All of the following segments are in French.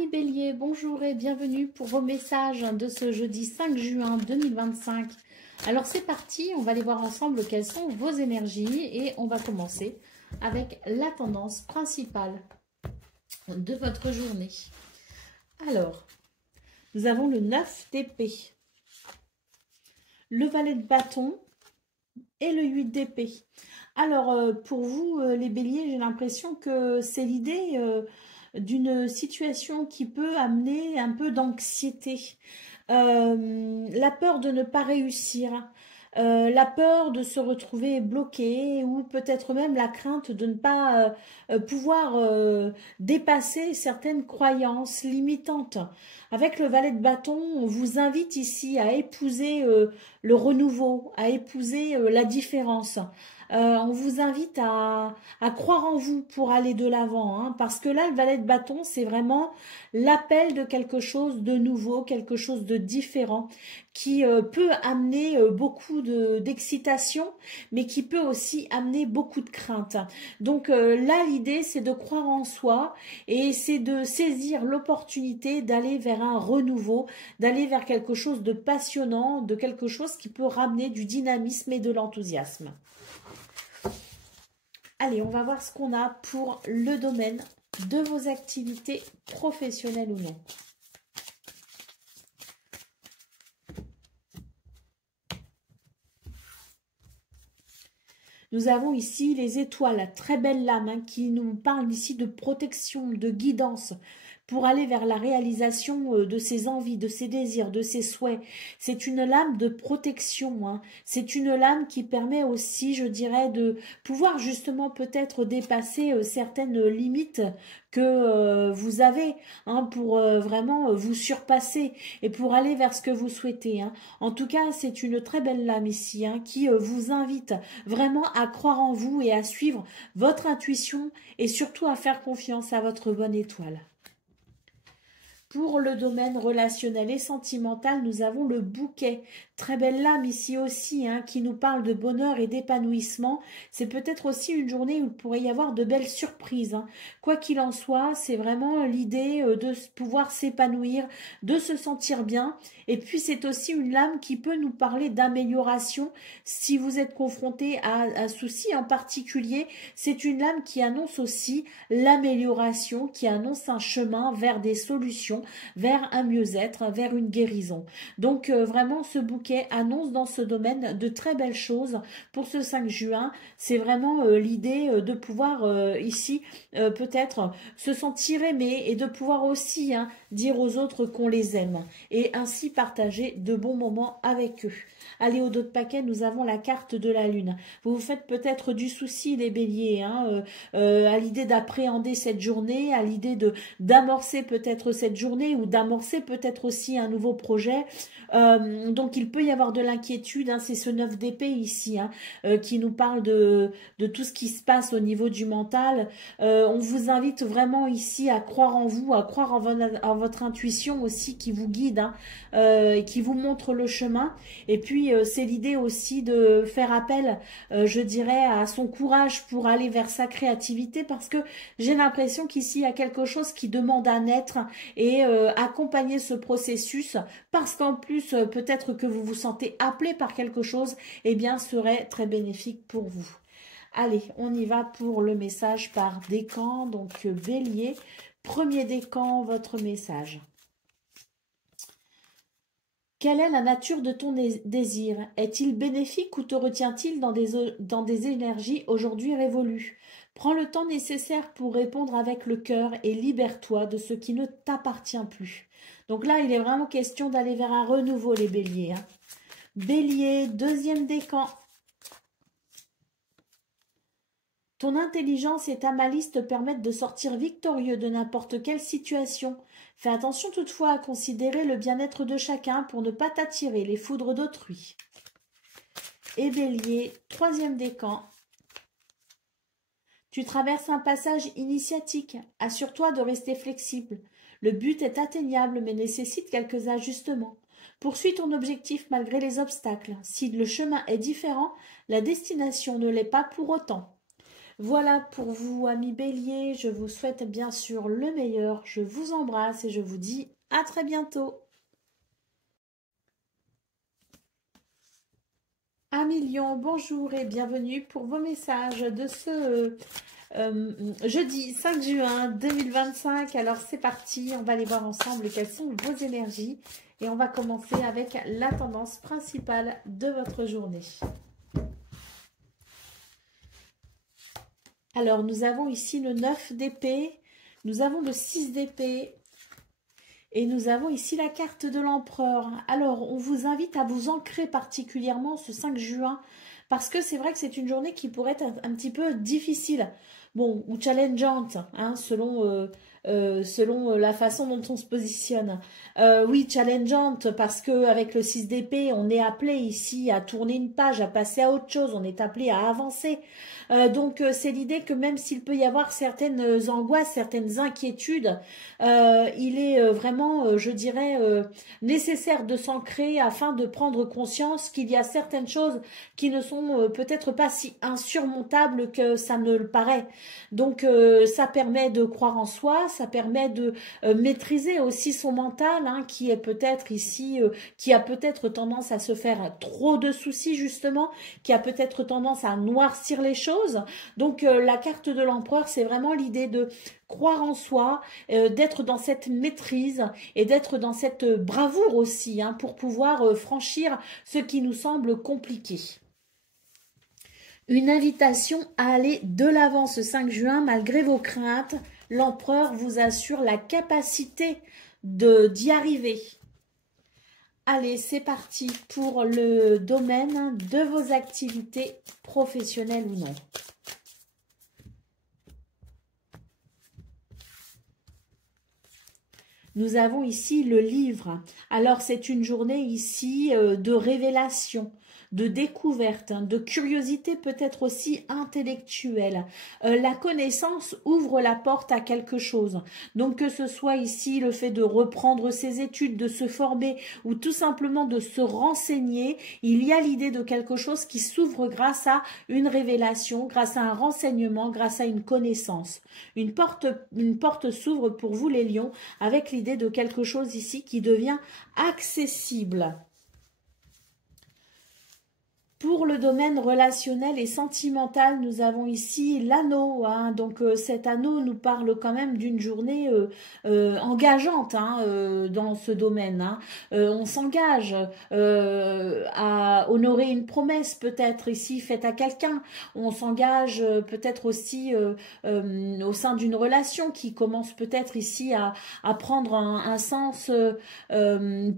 Amis Bélier, bonjour et bienvenue pour vos messages de ce jeudi 5 juin 2025. Alors c'est parti, on va aller voir ensemble quelles sont vos énergies et on va commencer avec la tendance principale de votre journée. Alors, nous avons le 9 d'épée, le valet de bâton et le 8 d'épée. Alors, pour vous, les béliers, j'ai l'impression que c'est l'idée d'une situation qui peut amener un peu d'anxiété. La peur de ne pas réussir, la peur de se retrouver bloqué ou peut-être même la crainte de ne pas pouvoir dépasser certaines croyances limitantes. Avec le valet de bâton, on vous invite ici à épouser le renouveau, à épouser la différence. On vous invite à croire en vous pour aller de l'avant, hein, parce que là, le valet de bâton, c'est vraiment l'appel de quelque chose de nouveau, quelque chose de différent, qui peut amener beaucoup d'excitation, mais qui peut aussi amener beaucoup de crainte. Donc là, l'idée, c'est de croire en soi et c'est de saisir l'opportunité d'aller vers un renouveau, d'aller vers quelque chose de passionnant, de quelque chose qui peut ramener du dynamisme et de l'enthousiasme. Allez, on va voir ce qu'on a pour le domaine de vos activités professionnelles ou non. Nous avons ici les étoiles, la très belle lame hein, qui nous parle ici de protection, de guidance pour aller vers la réalisation de ses envies, de ses désirs, de ses souhaits. C'est une lame de protection, hein. C'est une lame qui permet aussi, je dirais, de pouvoir justement peut-être dépasser certaines limites que vous avez hein, pour vraiment vous surpasser et pour aller vers ce que vous souhaitez. Hein. En tout cas, c'est une très belle lame ici hein, qui vous invite vraiment à croire en vous et à suivre votre intuition et surtout à faire confiance à votre bonne étoile. Pour le domaine relationnel et sentimental, nous avons le bouquet. Très belle lame ici aussi, hein, qui nous parle de bonheur et d'épanouissement. C'est peut-être aussi une journée où il pourrait y avoir de belles surprises. Hein. Quoi qu'il en soit, c'est vraiment l'idée de pouvoir s'épanouir, de se sentir bien. Et puis c'est aussi une lame qui peut nous parler d'amélioration. Si vous êtes confronté à un souci en particulier, c'est une lame qui annonce aussi l'amélioration, qui annonce un chemin vers des solutions, vers un mieux-être, vers une guérison. Donc vraiment ce bouquet annonce dans ce domaine de très belles choses pour ce 5 juin. C'est vraiment l'idée de pouvoir ici peut-être se sentir aimé et de pouvoir aussi hein, dire aux autres qu'on les aime et ainsi partager de bons moments avec eux. Allez, au dos de paquet, nous avons la carte de la lune. Vous vous faites peut-être du souci, les béliers, hein, à l'idée d'appréhender cette journée, à l'idée d'amorcer peut-être cette journée ou d'amorcer peut-être aussi un nouveau projet. Donc, il peut y avoir de l'inquiétude. Hein, c'est ce 9 d'épée ici hein, qui nous parle de tout ce qui se passe au niveau du mental. On vous invite vraiment ici à croire en vous, à croire en votre intuition aussi qui vous guide, hein, qui vous montre le chemin. Et puis, c'est l'idée aussi de faire appel, je dirais, à son courage pour aller vers sa créativité parce que j'ai l'impression qu'ici, il y a quelque chose qui demande à naître et accompagner ce processus parce qu'en plus, peut-être que vous vous sentez appelé par quelque chose, eh bien, serait très bénéfique pour vous. Allez, on y va pour le message par décan, donc bélier. Premier décan, votre message. Quelle est la nature de ton désir? Est-il bénéfique ou te retient-il dans des énergies aujourd'hui révolues? Prends le temps nécessaire pour répondre avec le cœur et libère-toi de ce qui ne t'appartient plus. Donc là, il est vraiment question d'aller vers un renouveau, les béliers. Hein. Bélier, deuxième décan. Ton intelligence et ta malice te permettent de sortir victorieux de n'importe quelle situation. Fais attention toutefois à considérer le bien-être de chacun pour ne pas t'attirer les foudres d'autrui. Et Bélier, troisième décan. Tu traverses un passage initiatique. Assure-toi de rester flexible. Le but est atteignable mais nécessite quelques ajustements. Poursuis ton objectif malgré les obstacles. Si le chemin est différent, la destination ne l'est pas pour autant. Voilà pour vous, amis Bélier. Je vous souhaite bien sûr le meilleur. Je vous embrasse et je vous dis à très bientôt. Amis Lion, bonjour et bienvenue pour vos messages de ce jeudi 5 juin 2025. Alors c'est parti, on va aller voir ensemble quelles sont vos énergies et on va commencer avec la tendance principale de votre journée. Alors nous avons ici le 9 d'épée, nous avons le 6 d'épée et nous avons ici la carte de l'empereur. Alors on vous invite à vous ancrer particulièrement ce 5 juin parce que c'est vrai que c'est une journée qui pourrait être un petit peu difficile. Bon, ou challengeante, hein, selon la façon dont on se positionne. Oui, challengeante, parce que avec le 6 d'épée, on est appelé ici à tourner une page, à passer à autre chose, on est appelé à avancer. Donc, c'est l'idée que même s'il peut y avoir certaines angoisses, certaines inquiétudes, il est vraiment, je dirais, nécessaire de s'ancrer afin de prendre conscience qu'il y a certaines choses qui ne sont peut-être pas si insurmontables que ça ne le paraît. Donc ça permet de croire en soi, ça permet de maîtriser aussi son mental, hein, qui est peut-être ici, qui a peut-être tendance à se faire trop de soucis justement, qui a peut-être tendance à noircir les choses. Donc la carte de l'empereur, c'est vraiment l'idée de croire en soi, d'être dans cette maîtrise et d'être dans cette bravoure aussi, hein, pour pouvoir franchir ce qui nous semble compliqué. Une invitation à aller de l'avant ce 5 juin, malgré vos craintes. L'empereur vous assure la capacité d'y arriver. Allez, c'est parti pour le domaine de vos activités professionnelles ou non. Nous avons ici le livre. Alors, c'est une journée ici de révélation, de découverte, de curiosité peut-être aussi intellectuelle. La connaissance ouvre la porte à quelque chose. Donc que ce soit ici le fait de reprendre ses études, de se former ou tout simplement de se renseigner, il y a l'idée de quelque chose qui s'ouvre grâce à une révélation, grâce à un renseignement, grâce à une connaissance. Une porte s'ouvre pour vous les lions avec l'idée de quelque chose ici qui devient accessible. Pour le domaine relationnel et sentimental, nous avons ici l'anneau. Hein. Donc cet anneau nous parle quand même d'une journée engageante, hein, dans ce domaine. Hein. On s'engage à honorer une promesse peut-être ici faite à quelqu'un. On s'engage peut-être aussi au sein d'une relation qui commence peut-être ici à prendre un sens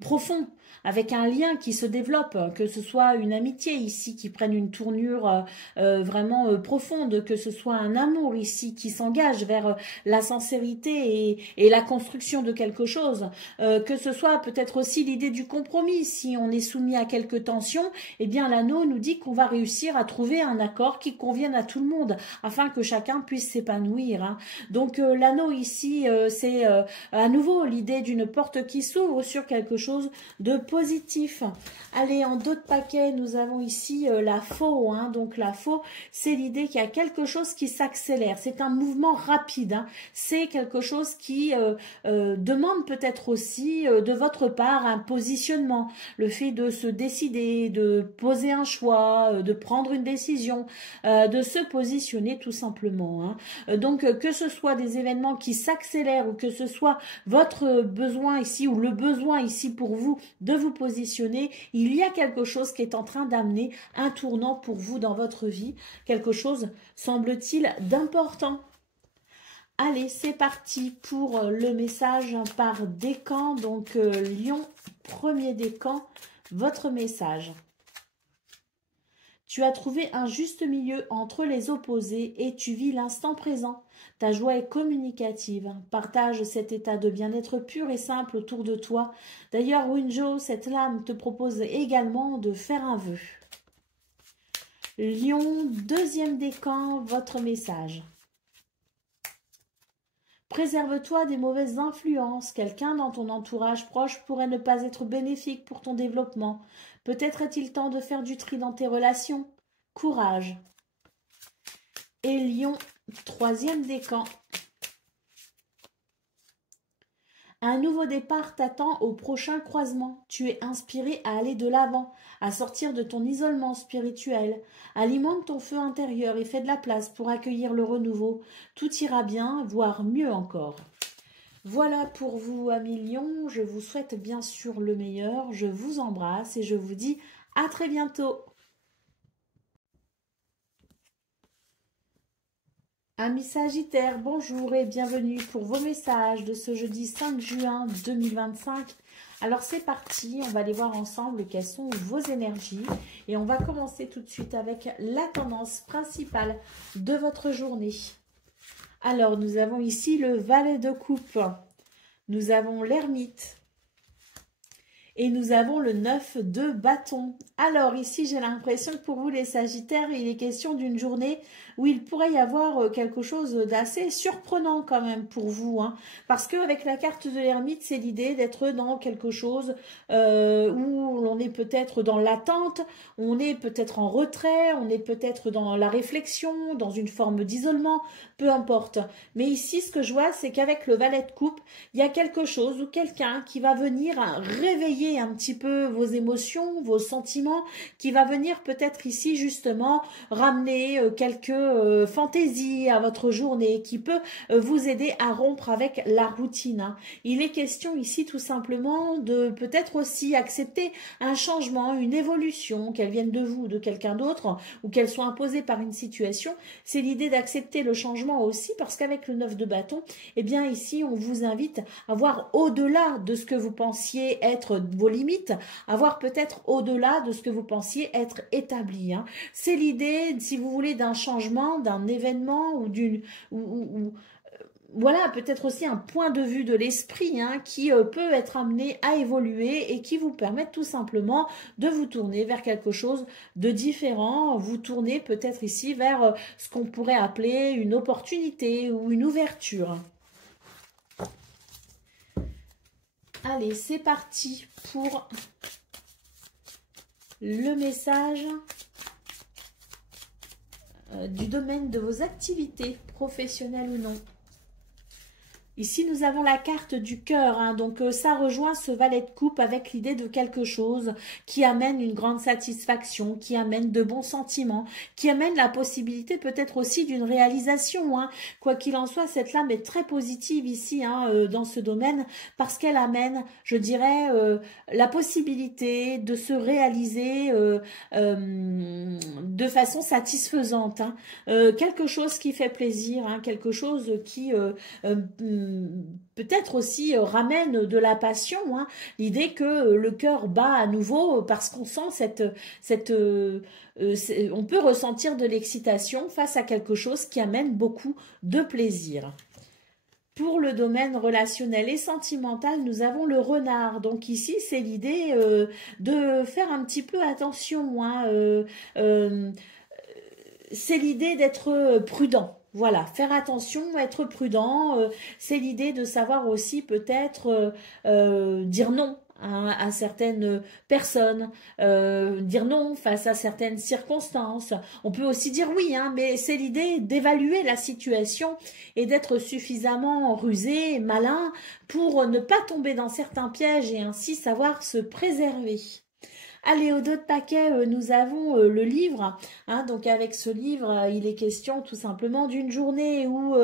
profond, avec un lien qui se développe, que ce soit une amitié ici qui prenne une tournure vraiment profonde, que ce soit un amour ici qui s'engage vers la sincérité et la construction de quelque chose, que ce soit peut-être aussi l'idée du compromis. Si on est soumis à quelques tensions, eh bien l'anneau nous dit qu'on va réussir à trouver un accord qui convienne à tout le monde, afin que chacun puisse s'épanouir. Hein. Donc l'anneau ici, c'est à nouveau l'idée d'une porte qui s'ouvre sur quelque chose de positif. Allez, en d'autres paquets, nous avons ici la faux. Hein. Donc la faux, c'est l'idée qu'il y a quelque chose qui s'accélère. C'est un mouvement rapide. Hein. C'est quelque chose qui demande peut-être aussi de votre part un positionnement. Le fait de se décider, de poser un choix, de prendre une décision, de se positionner tout simplement. Hein. Donc que ce soit des événements qui s'accélèrent ou que ce soit votre besoin ici ou le besoin ici pour vous de vous positionner, il y a quelque chose qui est en train d'amener un tournant pour vous dans votre vie, quelque chose, semble-t-il, d'important. Allez, c'est parti pour le message par décan, donc Lion, premier décan, votre message. Tu as trouvé un juste milieu entre les opposés et tu vis l'instant présent. Ta joie est communicative. Partage cet état de bien-être pur et simple autour de toi. D'ailleurs, Winjo, cette lame te propose également de faire un vœu. Lion, deuxième décan, votre message. Préserve-toi des mauvaises influences. Quelqu'un dans ton entourage proche pourrait ne pas être bénéfique pour ton développement. Peut-être est-il temps de faire du tri dans tes relations. Courage. Et Lion, troisième décan. Un nouveau départ t'attend au prochain croisement. Tu es inspiré à aller de l'avant, à sortir de ton isolement spirituel. Alimente ton feu intérieur et fais de la place pour accueillir le renouveau. Tout ira bien, voire mieux encore. Voilà pour vous, amis Lions. Je vous souhaite bien sûr le meilleur. Je vous embrasse et je vous dis à très bientôt. Amis Sagittaires, bonjour et bienvenue pour vos messages de ce jeudi 5 juin 2025. Alors c'est parti, on va aller voir ensemble quelles sont vos énergies. Et on va commencer tout de suite avec la tendance principale de votre journée. Alors nous avons ici le valet de coupe, nous avons l'ermite et nous avons le 9 de bâton. Alors ici j'ai l'impression que pour vous les Sagittaires, il est question d'une journée où il pourrait y avoir quelque chose d'assez surprenant quand même pour vous. Hein, parce qu'avec la carte de l'ermite, c'est l'idée d'être dans quelque chose où l'on est peut-être dans l'attente, on est peut-être en retrait, on est peut-être dans la réflexion, dans une forme d'isolement, peu importe. Mais ici, ce que je vois, c'est qu'avec le valet de coupe, il y a quelque chose ou quelqu'un qui va venir réveiller un petit peu vos émotions, vos sentiments, qui va venir peut-être ici justement ramener quelques fantaisie à votre journée qui peut vous aider à rompre avec la routine. Hein. Il est question ici tout simplement de peut-être aussi accepter un changement, une évolution, qu'elle vienne de vous ou de quelqu'un d'autre ou qu'elle soit imposée par une situation. C'est l'idée d'accepter le changement aussi parce qu'avec le 9 de bâton, eh bien ici on vous invite à voir au-delà de ce que vous pensiez être vos limites, à voir peut-être au-delà de ce que vous pensiez être établi. Hein. C'est l'idée, si vous voulez, d'un changement, d'un événement ou d'une voilà, peut-être aussi un point de vue de l'esprit hein, qui peut être amené à évoluer et qui vous permet tout simplement de vous tourner vers quelque chose de différent, vous tourner peut-être ici vers ce qu'on pourrait appeler une opportunité ou une ouverture. Allez, c'est parti pour le message du domaine de vos activités, professionnelles ou non. Ici, nous avons la carte du cœur, hein, donc ça rejoint ce valet de coupe avec l'idée de quelque chose qui amène une grande satisfaction, qui amène de bons sentiments, qui amène la possibilité peut-être aussi d'une réalisation. Hein. Quoi qu'il en soit, cette lame est très positive ici hein, dans ce domaine parce qu'elle amène, je dirais, la possibilité de se réaliser de façon satisfaisante. Hein. Quelque chose qui fait plaisir, hein, quelque chose qui... peut-être aussi ramène de la passion, hein, l'idée que le cœur bat à nouveau parce qu'on sent on peut ressentir de l'excitation face à quelque chose qui amène beaucoup de plaisir. Pour le domaine relationnel et sentimental, nous avons le renard. Donc ici, c'est l'idée de faire un petit peu attention. Hein, c'est l'idée d'être prudent. Voilà, faire attention, être prudent, c'est l'idée de savoir aussi peut-être dire non à certaines personnes, dire non face à certaines circonstances. On peut aussi dire oui, hein, mais c'est l'idée d'évaluer la situation et d'être suffisamment rusé, malin pour ne pas tomber dans certains pièges et ainsi savoir se préserver. Allez, au dos de paquet, nous avons le livre. Hein, donc avec ce livre, il est question tout simplement d'une journée où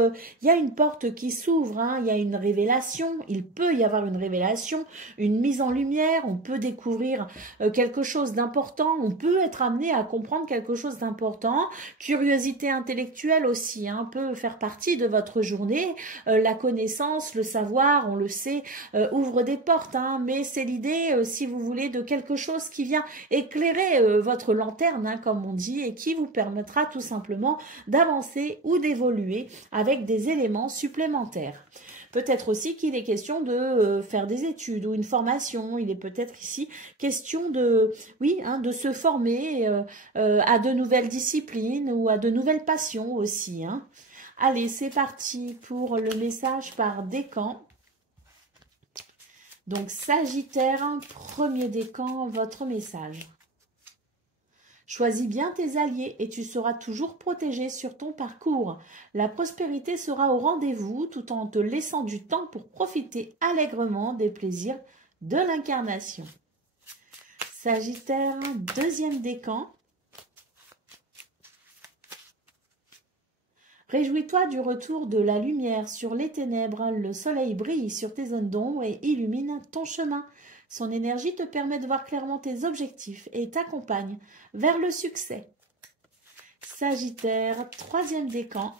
il y a une porte qui s'ouvre, hein, il y a une révélation, il peut y avoir une révélation, une mise en lumière, on peut découvrir quelque chose d'important, on peut être amené à comprendre quelque chose d'important. Curiosité intellectuelle aussi hein, peut faire partie de votre journée. La connaissance, le savoir, on le sait, ouvre des portes, hein, mais c'est l'idée, si vous voulez, de quelque chose qui vient éclairer votre lanterne, hein, comme on dit, et qui vous permettra tout simplement d'avancer ou d'évoluer avec des éléments supplémentaires. Peut-être aussi qu'il est question de faire des études ou une formation. Il est peut-être ici question de, oui, hein, de se former à de nouvelles disciplines ou à de nouvelles passions aussi. Hein. Allez, c'est parti pour le message par décan. Donc, Sagittaire, premier décan, votre message. Choisis bien tes alliés et tu seras toujours protégé sur ton parcours. La prospérité sera au rendez-vous tout en te laissant du temps pour profiter allègrement des plaisirs de l'incarnation. Sagittaire, deuxième décan. Réjouis-toi du retour de la lumière sur les ténèbres. Le soleil brille sur tes zones d'ombre et illumine ton chemin. Son énergie te permet de voir clairement tes objectifs et t'accompagne vers le succès. Sagittaire, troisième décan.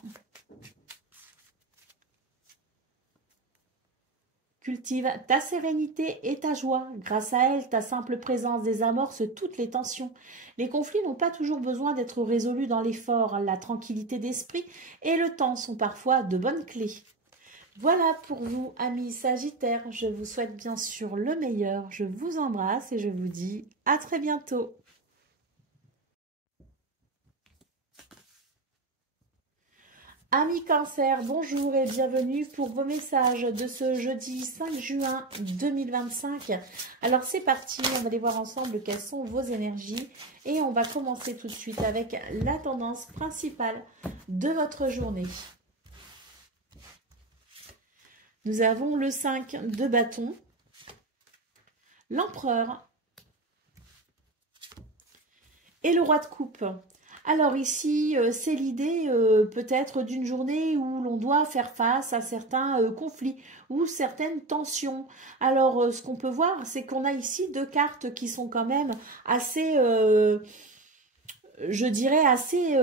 Cultive ta sérénité et ta joie. Grâce à elle, ta simple présence désamorce toutes les tensions. Les conflits n'ont pas toujours besoin d'être résolus dans l'effort. La tranquillité d'esprit et le temps sont parfois de bonnes clés. Voilà pour vous, amis Sagittaires. Je vous souhaite bien sûr le meilleur. Je vous embrasse et je vous dis à très bientôt. Amis Cancer, bonjour et bienvenue pour vos messages de ce jeudi 5 juin 2025. Alors c'est parti, on va aller voir ensemble quelles sont vos énergies et on va commencer tout de suite avec la tendance principale de votre journée. Nous avons le 5 de bâton, l'empereur et le roi de coupe. Alors ici, c'est l'idée peut-être d'une journée où l'on doit faire face à certains conflits ou certaines tensions. Alors ce qu'on peut voir, c'est qu'on a ici deux cartes qui sont quand même assez, je dirais, assez...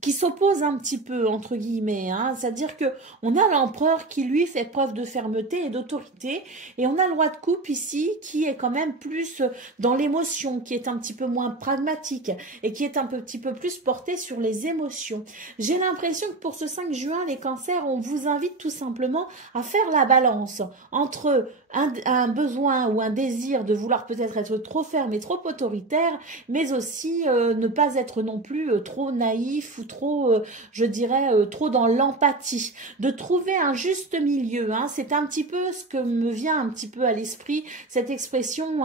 qui s'oppose un petit peu entre guillemets, hein. C'est-à-dire que on a l'empereur qui lui fait preuve de fermeté et d'autorité, et on a le roi de coupe ici qui est quand même plus dans l'émotion, qui est un petit peu moins pragmatique et qui est un petit peu plus porté sur les émotions. J'ai l'impression que pour ce 5 juin, les cancers, on vous invite tout simplement à faire la balance entre un besoin ou un désir de vouloir peut-être être trop ferme et trop autoritaire, mais aussi ne pas être non plus trop naïf ou trop, je dirais, trop dans l'empathie. De trouver un juste milieu, hein. C'est un petit peu ce que me vient un petit peu à l'esprit, cette expression,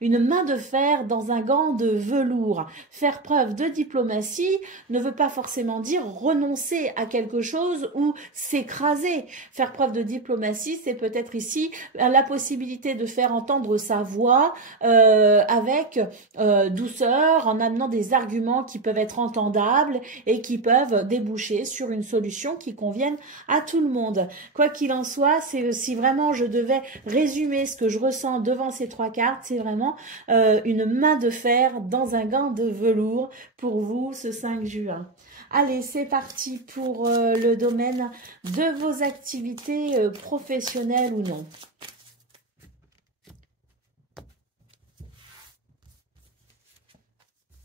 une main de fer dans un gant de velours. Faire preuve de diplomatie ne veut pas forcément dire renoncer à quelque chose ou s'écraser. Faire preuve de diplomatie, c'est peut-être ici la possibilité de faire entendre sa voix avec douceur, en amenant des arguments qui peuvent être entendables et qui peuvent déboucher sur une solution qui convienne à tout le monde. Quoi qu'il en soit, si vraiment je devais résumer ce que je ressens devant ces trois cartes, c'est vraiment une main de fer dans un gant de velours pour vous ce 5 juin. Allez, c'est parti pour le domaine de vos activités professionnelles ou non.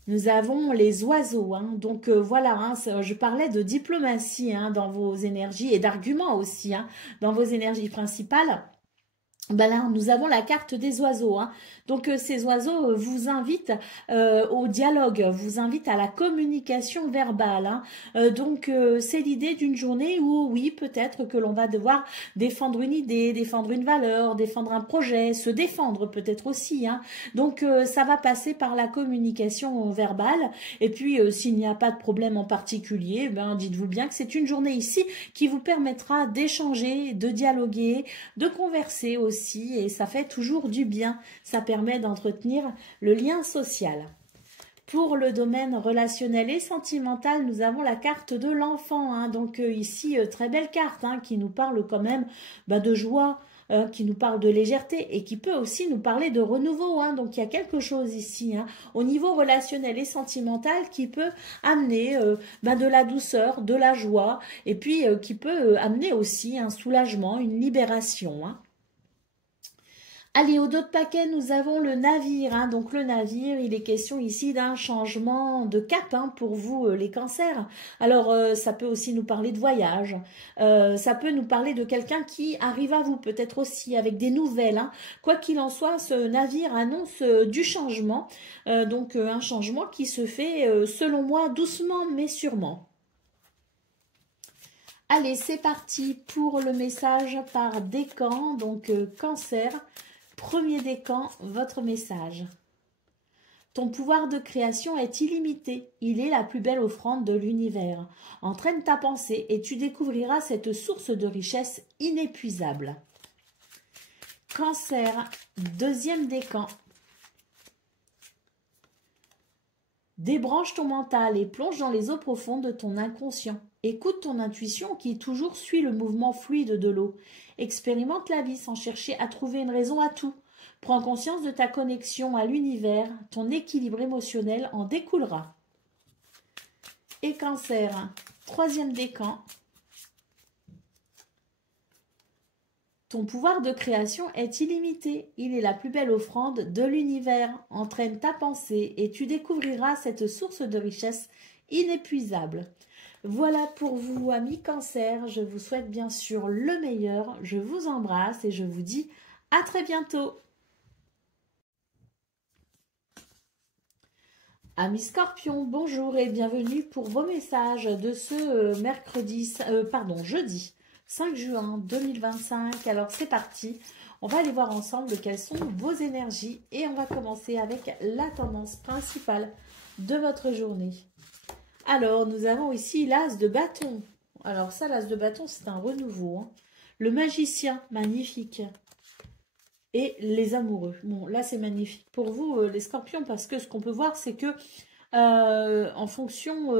Nous avons les oiseaux, hein. Donc voilà, hein, je parlais de diplomatie hein, dans vos énergies et d'arguments aussi, hein, dans vos énergies principales. Ben là, nous avons la carte des oiseaux. Hein. Donc, ces oiseaux vous invitent au dialogue, vous invitent à la communication verbale. Hein. Donc, c'est l'idée d'une journée où, oui, peut-être que l'on va devoir défendre une idée, défendre une valeur, défendre un projet, se défendre peut-être aussi. Hein. Donc, ça va passer par la communication verbale. Et puis, s'il n'y a pas de problème en particulier, ben, dites-vous bien que c'est une journée ici qui vous permettra d'échanger, de dialoguer, de converser aussi. Et ça fait toujours du bien, ça permet d'entretenir le lien social. Pour le domaine relationnel et sentimental, nous avons la carte de l'enfant, hein. Donc ici, très belle carte hein, qui nous parle quand même de joie, qui nous parle de légèreté et qui peut aussi nous parler de renouveau. Hein. Donc il y a quelque chose ici hein, au niveau relationnel et sentimental qui peut amener de la douceur, de la joie et puis qui peut amener aussi un soulagement, une libération. Hein. Allez, au dos de paquet, nous avons le navire. Hein. Donc le navire, il est question ici d'un changement de cap hein, pour vous, les cancers. Alors, ça peut aussi nous parler de voyage. Ça peut nous parler de quelqu'un qui arrive à vous, peut-être aussi avec des nouvelles. Hein. Quoi qu'il en soit, ce navire annonce du changement. Donc, un changement qui se fait, selon moi, doucement mais sûrement. Allez, c'est parti pour le message par décan. Donc, cancer. Premier décan, votre message. Ton pouvoir de création est illimité. Il est la plus belle offrande de l'univers. Entraîne ta pensée et tu découvriras cette source de richesse inépuisable. Cancer, deuxième décan. Débranche ton mental et plonge dans les eaux profondes de ton inconscient. Écoute ton intuition qui toujours suit le mouvement fluide de l'eau. Expérimente la vie sans chercher à trouver une raison à tout. Prends conscience de ta connexion à l'univers, ton équilibre émotionnel en découlera. Et Cancer, troisième décan. Ton pouvoir de création est illimité. Il est la plus belle offrande de l'univers. Entraîne ta pensée et tu découvriras cette source de richesse inépuisable. Voilà pour vous, amis Cancer. Je vous souhaite bien sûr le meilleur. Je vous embrasse et je vous dis à très bientôt. Amis Scorpions, bonjour et bienvenue pour vos messages de ce jeudi 5 juin 2025. Alors c'est parti, on va aller voir ensemble quelles sont vos énergies et on va commencer avec la tendance principale de votre journée. Alors nous avons ici l'as de bâton. Alors ça, l'as de bâton, c'est un renouveau, hein. Le magicien, magnifique. Et les amoureux. Bon, là c'est magnifique pour vous les Scorpions, parce que ce qu'on peut voir, c'est que en fonction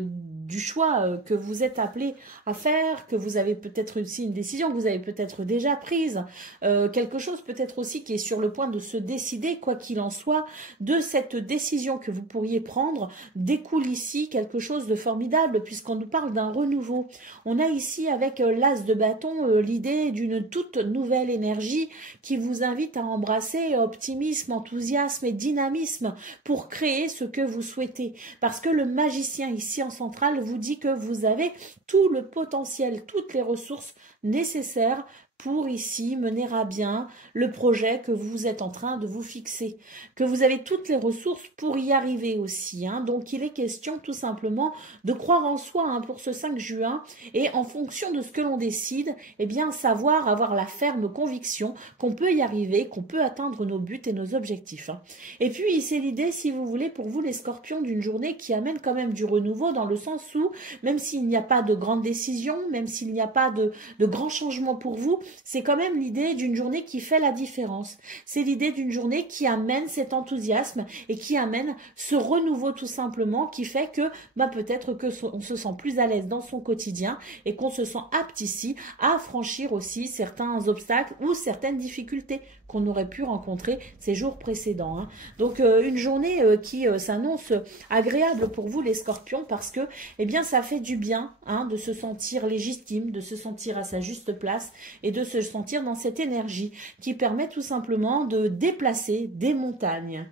du choix que vous êtes appelé à faire, que vous avez peut-être aussi une décision que vous avez peut-être déjà prise, quelque chose peut-être aussi qui est sur le point de se décider, quoi qu'il en soit, de cette décision que vous pourriez prendre, découle ici quelque chose de formidable, puisqu'on nous parle d'un renouveau. On a ici avec l'as de bâton l'idée d'une toute nouvelle énergie qui vous invite à embrasser optimisme, enthousiasme et dynamisme pour créer ce que vous souhaitez, parce que le magicien ici en centrale vous dit que vous avez tout le potentiel, toutes les ressources nécessaires pour ici mener à bien le projet que vous êtes en train de vous fixer, que vous avez toutes les ressources pour y arriver aussi, hein. Donc il est question tout simplement de croire en soi, hein, pour ce 5 juin, et en fonction de ce que l'on décide, eh bien savoir avoir la ferme conviction qu'on peut y arriver, qu'on peut atteindre nos buts et nos objectifs, hein. Et puis c'est l'idée, si vous voulez, pour vous les Scorpions, d'une journée qui amène quand même du renouveau, dans le sens où même s'il n'y a pas de grandes décisions, même s'il n'y a pas de grands changements pour vous, c'est quand même l'idée d'une journée qui fait la différence. C'est l'idée d'une journée qui amène cet enthousiasme et qui amène ce renouveau tout simplement, qui fait que peut-être que on se sent plus à l'aise dans son quotidien et qu'on se sent apte ici à franchir aussi certains obstacles ou certaines difficultés qu'on aurait pu rencontrer ces jours précédents, hein. Donc une journée qui s'annonce agréable pour vous les Scorpions, parce que eh bien ça fait du bien, hein, de se sentir légitime, de se sentir à sa juste place et de se sentir dans cette énergie qui permet tout simplement de déplacer des montagnes.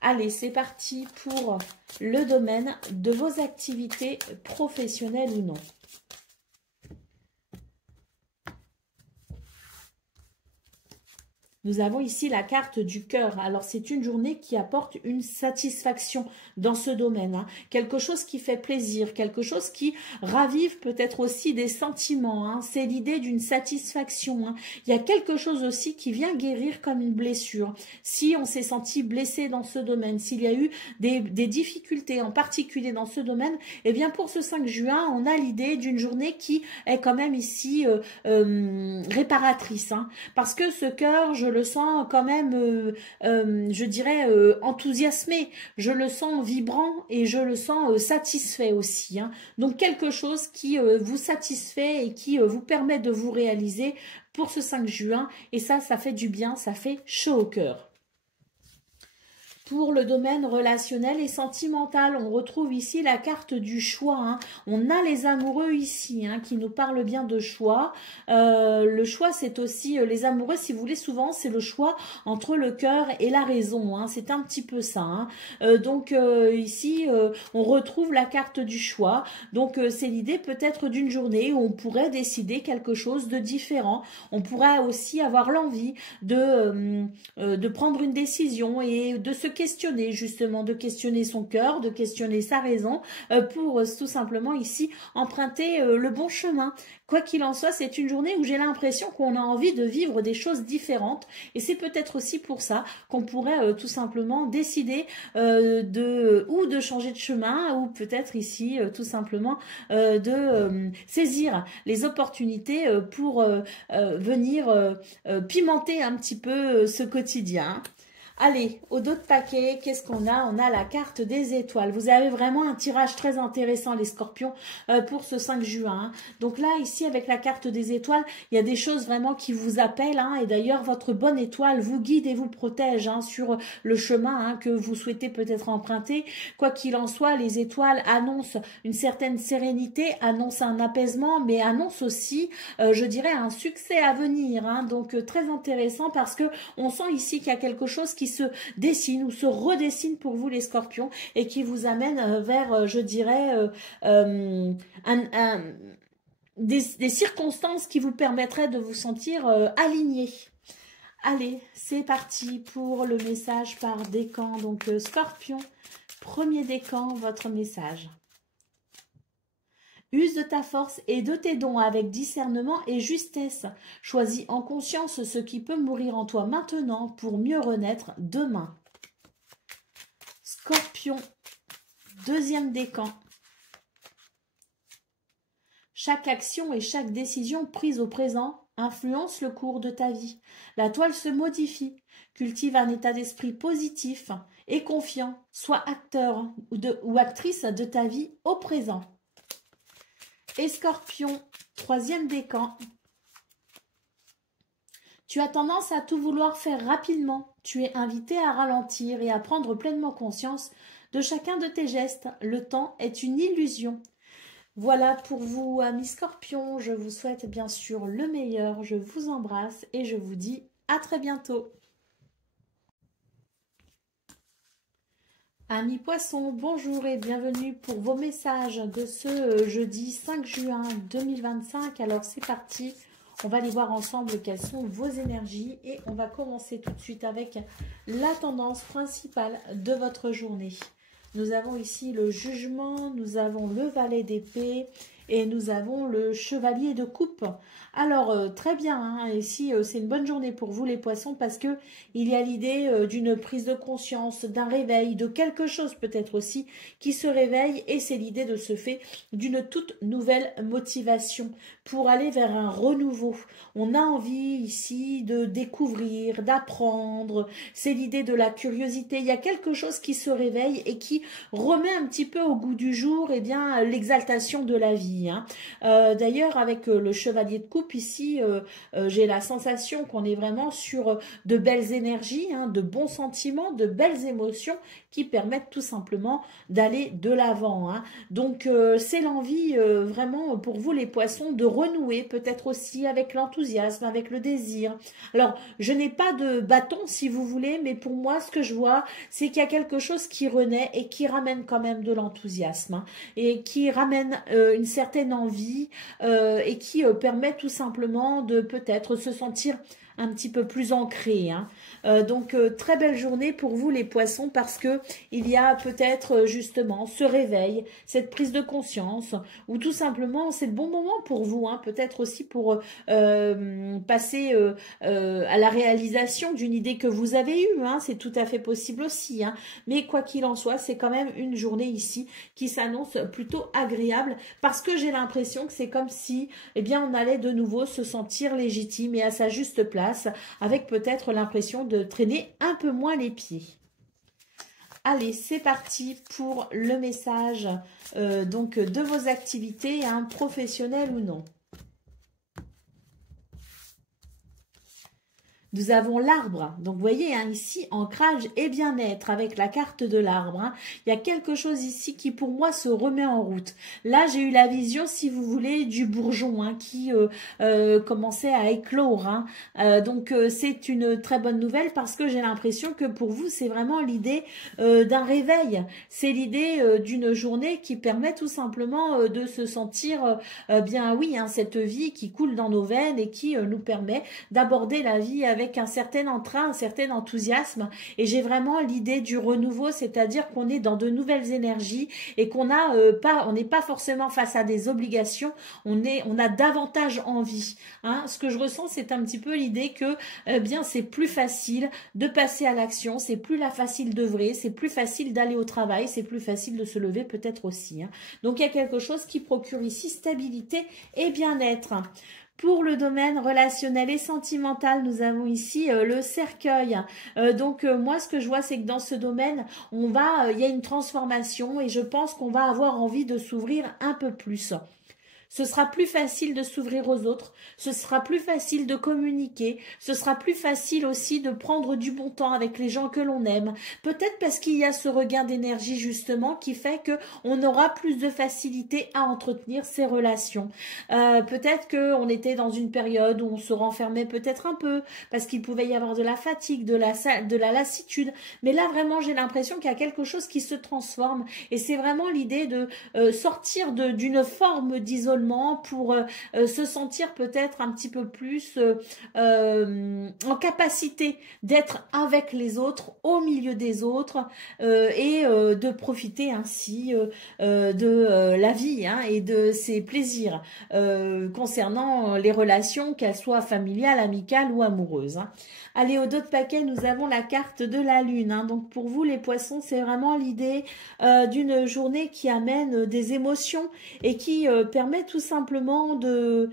Allez, c'est parti pour le domaine de vos activités professionnelles ou non. Nous avons ici la carte du cœur. Alors, c'est une journée qui apporte une satisfaction dans ce domaine, hein. Quelque chose qui fait plaisir, quelque chose qui ravive peut-être aussi des sentiments, hein. C'est l'idée d'une satisfaction, hein. Il y a quelque chose aussi qui vient guérir comme une blessure. Si on s'est senti blessé dans ce domaine, s'il y a eu des difficultés en particulier dans ce domaine, eh bien pour ce 5 juin, on a l'idée d'une journée qui est quand même ici réparatrice, hein. Parce que ce cœur, je le sens quand même, je dirais, enthousiasmé, je le sens vibrant et je le sens satisfait aussi, hein. Donc quelque chose qui vous satisfait et qui vous permet de vous réaliser pour ce 5 juin, et ça fait du bien, ça fait chaud au cœur. Pour le domaine relationnel et sentimental, on retrouve ici la carte du choix, hein. On a les amoureux ici, hein, qui nous parlent bien de choix. Le choix, c'est aussi les amoureux, si vous voulez, souvent c'est le choix entre le cœur et la raison, hein. C'est un petit peu ça, hein. Donc ici, on retrouve la carte du choix. Donc c'est l'idée peut-être d'une journée où on pourrait décider quelque chose de différent. On pourrait aussi avoir l'envie de prendre une décision et de se questionner justement, de questionner son cœur, de questionner sa raison pour tout simplement ici emprunter le bon chemin. Quoi qu'il en soit, c'est une journée où j'ai l'impression qu'on a envie de vivre des choses différentes et c'est peut-être aussi pour ça qu'on pourrait tout simplement décider de changer de chemin ou peut-être ici tout simplement de saisir les opportunités pour venir pimenter un petit peu ce quotidien. Allez, au dos de paquet, qu'est-ce qu'on a? On a la carte des étoiles. Vous avez vraiment un tirage très intéressant, les scorpions, pour ce 5 juin. Donc là, ici, avec la carte des étoiles, il y a des choses vraiment qui vous appellent. Et d'ailleurs, votre bonne étoile vous guide et vous protège sur le chemin que vous souhaitez peut-être emprunter. Quoi qu'il en soit, les étoiles annoncent une certaine sérénité, annoncent un apaisement, mais annoncent aussi, je dirais, un succès à venir. Donc, très intéressant parce que on sent ici qu'il y a quelque chose qui se dessine ou se redessine pour vous les scorpions et qui vous amène vers, je dirais, des circonstances qui vous permettraient de vous sentir aligné. Allez, c'est parti pour le message par décan. Donc, scorpion, premier décan, votre message. Use de ta force et de tes dons avec discernement et justesse. Choisis en conscience ce qui peut mourir en toi maintenant pour mieux renaître demain. Scorpion, deuxième décan. Chaque action et chaque décision prise au présent influence le cours de ta vie. La toile se modifie. Cultive un état d'esprit positif et confiant. Sois acteur ou actrice de ta vie au présent. Et Scorpion, troisième décan. Tu as tendance à tout vouloir faire rapidement. Tu es invité à ralentir et à prendre pleinement conscience de chacun de tes gestes. Le temps est une illusion. Voilà pour vous, amis Scorpions. Je vous souhaite bien sûr le meilleur. Je vous embrasse et je vous dis à très bientôt. Amis Poissons, bonjour et bienvenue pour vos messages de ce jeudi 5 juin 2025. Alors c'est parti, on va aller voir ensemble quelles sont vos énergies et on va commencer tout de suite avec la tendance principale de votre journée. Nous avons ici le jugement, nous avons le valet d'épée et nous avons le chevalier de coupe. Alors, très bien, ici, c'est une bonne journée pour vous les poissons parce que il y a l'idée d'une prise de conscience, d'un réveil, de quelque chose peut-être aussi qui se réveille et c'est l'idée de ce fait d'une toute nouvelle motivation pour aller vers un renouveau. On a envie ici de découvrir, d'apprendre, c'est l'idée de la curiosité. Il y a quelque chose qui se réveille et qui remet un petit peu au goût du jour l'exaltation de la vie. D'ailleurs, avec le chevalier de coupe ici, j'ai la sensation qu'on est vraiment sur de belles énergies, de bons sentiments, de belles émotions qui permettent tout simplement d'aller de l'avant. Donc, c'est l'envie vraiment pour vous les poissons de renouer peut-être aussi avec l'enthousiasme, avec le désir. Alors, je n'ai pas de bâton si vous voulez, mais pour moi, ce que je vois, c'est qu'il y a quelque chose qui renaît et qui ramène quand même de l'enthousiasme et qui ramène une certaine envie et qui permet tout simplement de peut-être se sentir un petit peu plus ancré. Donc, très belle journée pour vous les poissons parce que il y a peut-être justement ce réveil, cette prise de conscience ou tout simplement c'est le bon moment pour vous, peut-être aussi pour passer à la réalisation d'une idée que vous avez eue, c'est tout à fait possible aussi. Mais quoi qu'il en soit, c'est quand même une journée ici qui s'annonce plutôt agréable parce que j'ai l'impression que c'est comme si on allait de nouveau se sentir légitime et à sa juste place avec peut-être l'impression de traîner un peu moins les pieds. Allez, c'est parti pour le message donc de vos activités, professionnelles ou non. Nous avons l'arbre, donc vous voyez ici ancrage et bien-être avec la carte de l'arbre. Il y a quelque chose ici qui pour moi se remet en route. Là j'ai eu la vision si vous voulez du bourgeon qui commençait à éclore. Donc c'est une très bonne nouvelle parce que j'ai l'impression que pour vous c'est vraiment l'idée d'un réveil. C'est l'idée d'une journée qui permet tout simplement de se sentir cette vie qui coule dans nos veines et qui nous permet d'aborder la vie avec avec un certain entrain, un certain enthousiasme. Et j'ai vraiment l'idée du renouveau, c'est-à-dire qu'on est dans de nouvelles énergies et qu'on a pas, on n'est pas forcément face à des obligations, on a davantage envie. Hein. Ce que je ressens, c'est un petit peu l'idée que, bien, c'est plus facile de passer à l'action, c'est plus facile d'œuvrer, c'est plus facile d'aller au travail, c'est plus facile de se lever peut-être aussi. Hein. Donc il y a quelque chose qui procure ici stabilité et bien-être. Pour le domaine relationnel et sentimental, nous avons ici le cercueil. Moi, ce que je vois, c'est que dans ce domaine, il y a une transformation et je pense qu'on va avoir envie de s'ouvrir un peu plus. Ce sera plus facile de s'ouvrir aux autres, ce sera plus facile de communiquer, ce sera plus facile aussi de prendre du bon temps avec les gens que l'on aime. Peut-être parce qu'il y a ce regain d'énergie justement qui fait que on aura plus de facilité à entretenir ces relations. Peut-être qu'on était dans une période où on se renfermait peut-être un peu parce qu'il pouvait y avoir de la fatigue, de la lassitude. Mais là vraiment j'ai l'impression qu'il y a quelque chose qui se transforme et c'est vraiment l'idée de sortir d'une forme d'isolement pour se sentir peut-être un petit peu plus en capacité d'être avec les autres, au milieu des autres et de profiter ainsi de la vie hein, et de ses plaisirs concernant les relations, qu'elles soient familiales, amicales ou amoureuses. Hein. Allez, au dos de paquet, nous avons la carte de la lune. Hein. Donc pour vous les poissons, c'est vraiment l'idée d'une journée qui amène des émotions et qui permet tout simplement de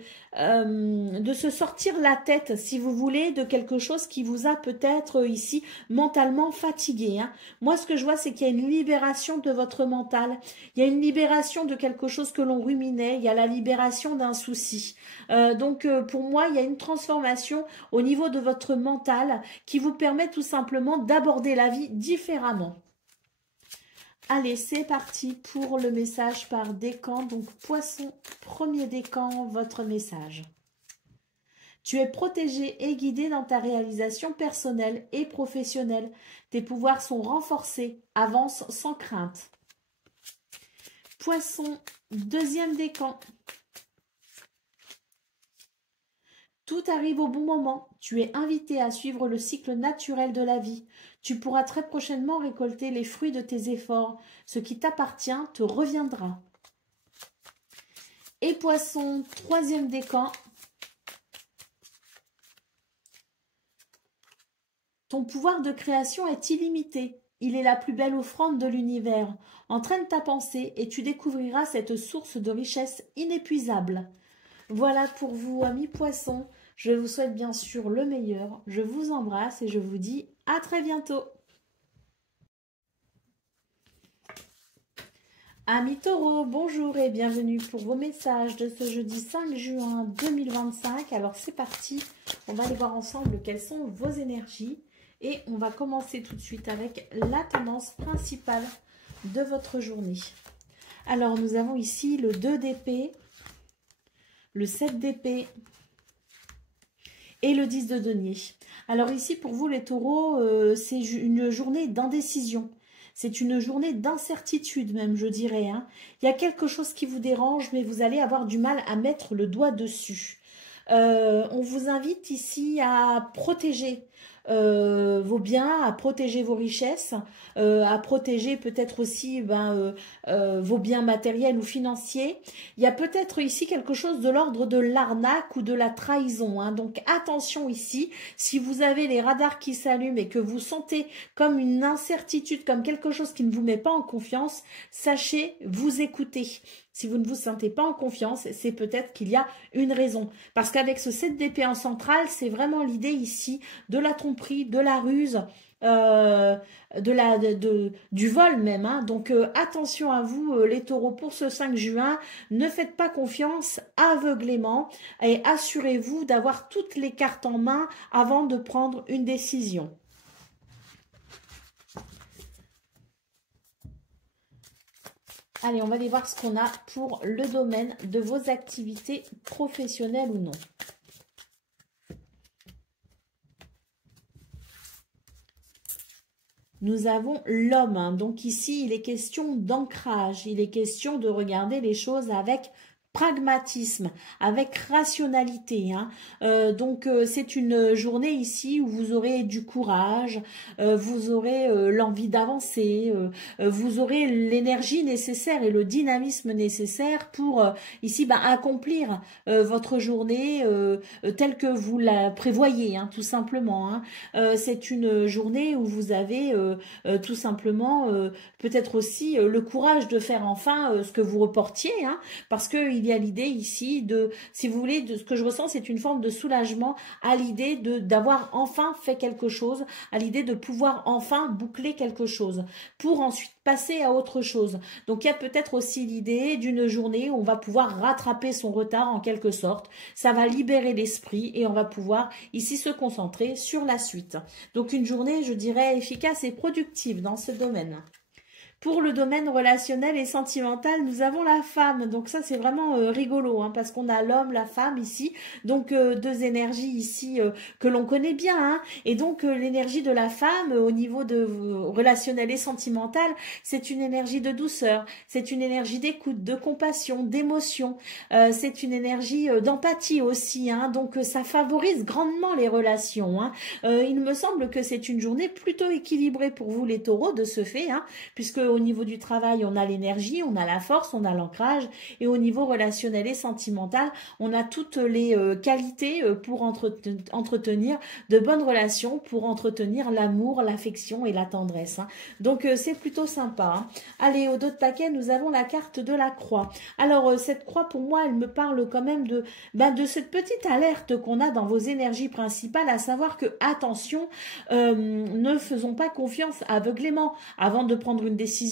se sortir la tête, si vous voulez, de quelque chose qui vous a peut-être ici mentalement fatigué. Hein. Moi, ce que je vois, c'est qu'il y a une libération de votre mental. Il y a une libération de quelque chose que l'on ruminait. Il y a la libération d'un souci. Pour moi, il y a une transformation au niveau de votre mental qui vous permet tout simplement d'aborder la vie différemment. Allez, c'est parti pour le message par décan. Donc, poisson, premier décan, votre message. Tu es protégé et guidé dans ta réalisation personnelle et professionnelle. Tes pouvoirs sont renforcés. Avance sans crainte. Poisson, deuxième décan. Tout arrive au bon moment. Tu es invité à suivre le cycle naturel de la vie. Tu pourras très prochainement récolter les fruits de tes efforts. Ce qui t'appartient te reviendra. Et poisson, troisième décan. Ton pouvoir de création est illimité. Il est la plus belle offrande de l'univers. Entraîne ta pensée et tu découvriras cette source de richesse inépuisable. Voilà pour vous, amis poissons. Je vous souhaite bien sûr le meilleur. Je vous embrasse et je vous dis à très bientôt. Amis taureaux, bonjour et bienvenue pour vos messages de ce jeudi 5 juin 2025. Alors c'est parti, on va aller voir ensemble quelles sont vos énergies. Et on va commencer tout de suite avec la tendance principale de votre journée. Alors nous avons ici le 2 d'épée, le 7 d'épée et le 10 de denier. Alors ici pour vous les taureaux, c'est une journée d'indécision. C'est une journée d'incertitude même, je dirais. Hein. Il y a quelque chose qui vous dérange, mais vous allez avoir du mal à mettre le doigt dessus. On vous invite ici à protéger vos biens, à protéger vos richesses, à protéger peut-être aussi vos biens matériels ou financiers. Il y a peut-être ici quelque chose de l'ordre de l'arnaque ou de la trahison. Hein. Donc attention ici, si vous avez les radars qui s'allument et que vous sentez comme une incertitude, comme quelque chose qui ne vous met pas en confiance, sachez vous écouter. Si vous ne vous sentez pas en confiance, c'est peut-être qu'il y a une raison. Parce qu'avec ce 7 d'épée en centrale, c'est vraiment l'idée ici de la tromperie, de la ruse, du vol même. Hein. Donc attention à vous les taureaux pour ce 5 juin. Ne faites pas confiance aveuglément et assurez-vous d'avoir toutes les cartes en main avant de prendre une décision. Allez, on va aller voir ce qu'on a pour le domaine de vos activités professionnelles ou non. Nous avons l'homme. Donc ici, il est question d'ancrage. Il est question de regarder les choses avec pragmatisme, avec rationalité, hein. Donc c'est une journée ici où vous aurez du courage, vous aurez l'envie d'avancer, vous aurez l'énergie nécessaire et le dynamisme nécessaire pour ici accomplir votre journée telle que vous la prévoyez, hein, tout simplement, hein. C'est une journée où vous avez tout simplement peut-être aussi le courage de faire enfin ce que vous reportiez, hein, parce qu'il y a l'idée ici de, si vous voulez, de ce que je ressens, c'est une forme de soulagement à l'idée d'avoir enfin fait quelque chose, à l'idée de pouvoir enfin boucler quelque chose, pour ensuite passer à autre chose. Donc il y a peut-être aussi l'idée d'une journée où on va pouvoir rattraper son retard en quelque sorte, ça va libérer l'esprit et on va pouvoir ici se concentrer sur la suite. Donc une journée, je dirais, efficace et productive dans ce domaine. Pour le domaine relationnel et sentimental, nous avons la femme. Donc ça, c'est vraiment rigolo, hein, parce qu'on a l'homme, la femme ici. Donc deux énergies ici que l'on connaît bien, hein. Et donc l'énergie de la femme au niveau de relationnel et sentimental, c'est une énergie de douceur, c'est une énergie d'écoute, de compassion, d'émotion. C'est une énergie d'empathie aussi, hein. Donc ça favorise grandement les relations, hein. Il me semble que c'est une journée plutôt équilibrée pour vous les taureaux de ce fait, hein, puisque au niveau du travail, on a l'énergie, on a la force, on a l'ancrage, et au niveau relationnel et sentimental, on a toutes les qualités pour entretenir de bonnes relations, pour entretenir l'amour, l'affection et la tendresse, hein. Donc c'est plutôt sympa, hein. Allez, au dos de paquet, nous avons la carte de la croix. Alors cette croix, pour moi, elle me parle quand même de cette petite alerte qu'on a dans vos énergies principales, à savoir que, attention, ne faisons pas confiance aveuglément. Avant de prendre une décision,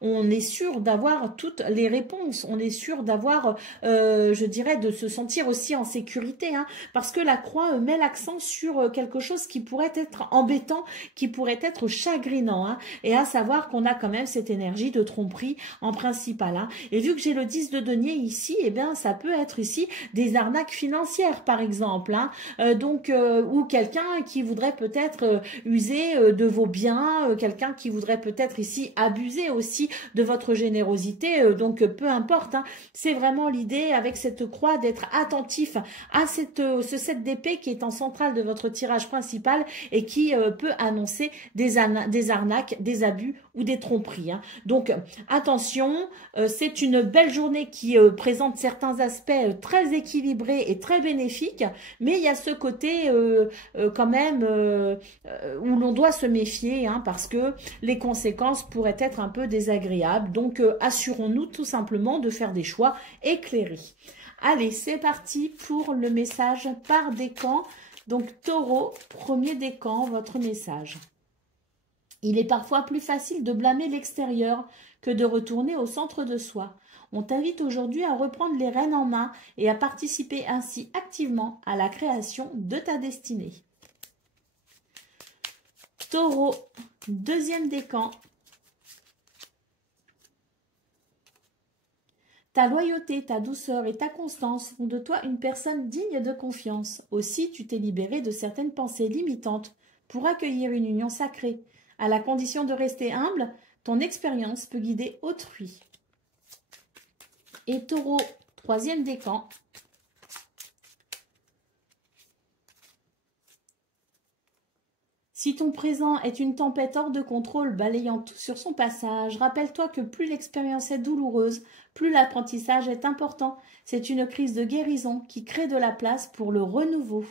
on est sûr d'avoir toutes les réponses, on est sûr d'avoir, je dirais, de se sentir aussi en sécurité, hein, parce que la croix met l'accent sur quelque chose qui pourrait être embêtant, qui pourrait être chagrinant, hein, et à savoir qu'on a quand même cette énergie de tromperie en principal, hein. Et vu que j'ai le 10 de denier ici, eh bien ça peut être ici des arnaques financières par exemple, hein, ou quelqu'un qui voudrait peut-être user de vos biens, quelqu'un qui voudrait peut-être ici abuser aussi de votre générosité, donc peu importe, hein. C'est vraiment l'idée avec cette croix d'être attentif à ce 7 d'épée qui est en centrale de votre tirage principal et qui peut annoncer des arnaques, des abus ou des tromperies, hein. Donc attention, c'est une belle journée qui présente certains aspects très équilibrés et très bénéfiques, mais il y a ce côté quand même où l'on doit se méfier, hein, parce que les conséquences pourraient être un peu désagréables. Donc assurons-nous tout simplement de faire des choix éclairés. Allez, c'est parti pour le message par décan. Donc taureau, premier décan, votre message. Il est parfois plus facile de blâmer l'extérieur que de retourner au centre de soi. On t'invite aujourd'hui à reprendre les rênes en main et à participer ainsi activement à la création de ta destinée. Taureau, deuxième décan. Ta loyauté, ta douceur et ta constance font de toi une personne digne de confiance. Aussi, tu t'es libéré de certaines pensées limitantes pour accueillir une union sacrée. À la condition de rester humble, ton expérience peut guider autrui. Et Taureau, troisième décan. Si ton présent est une tempête hors de contrôle balayant tout sur son passage, rappelle-toi que plus l'expérience est douloureuse, plus l'apprentissage est important. C'est une crise de guérison qui crée de la place pour le renouveau.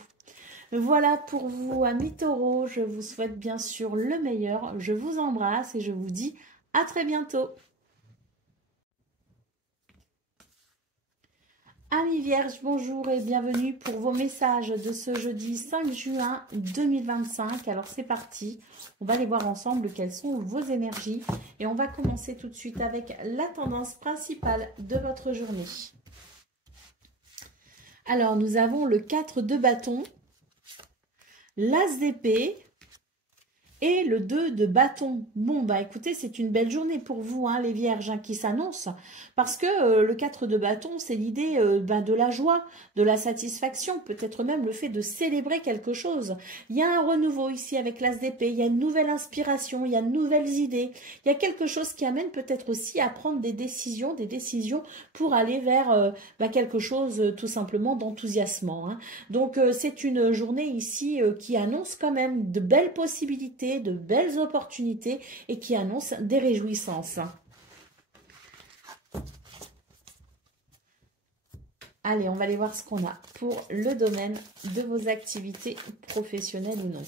Voilà pour vous, amis taureaux. Je vous souhaite bien sûr le meilleur. Je vous embrasse et je vous dis à très bientôt. Amis Vierges, bonjour et bienvenue pour vos messages de ce jeudi 5 juin 2025. Alors c'est parti, on va aller voir ensemble quelles sont vos énergies. Et on va commencer tout de suite avec la tendance principale de votre journée. Alors nous avons le 4 de bâton, l'as d'épée et le 2 de bâton. Bon, bah écoutez, c'est une belle journée pour vous, hein, les vierges, hein, qui s'annoncent, parce que le 4 de bâton, c'est l'idée de la joie, de la satisfaction, peut-être même le fait de célébrer quelque chose. Il y a un renouveau ici avec l'as d'épée, il y a une nouvelle inspiration, il y a de nouvelles idées, il y a quelque chose qui amène peut-être aussi à prendre des décisions pour aller vers quelque chose tout simplement d'enthousiasmant, hein. Donc c'est une journée ici qui annonce quand même de belles possibilités, de belles opportunités et qui annonce des réjouissances. Allez, on va aller voir ce qu'on a pour le domaine de vos activités professionnelles ou non.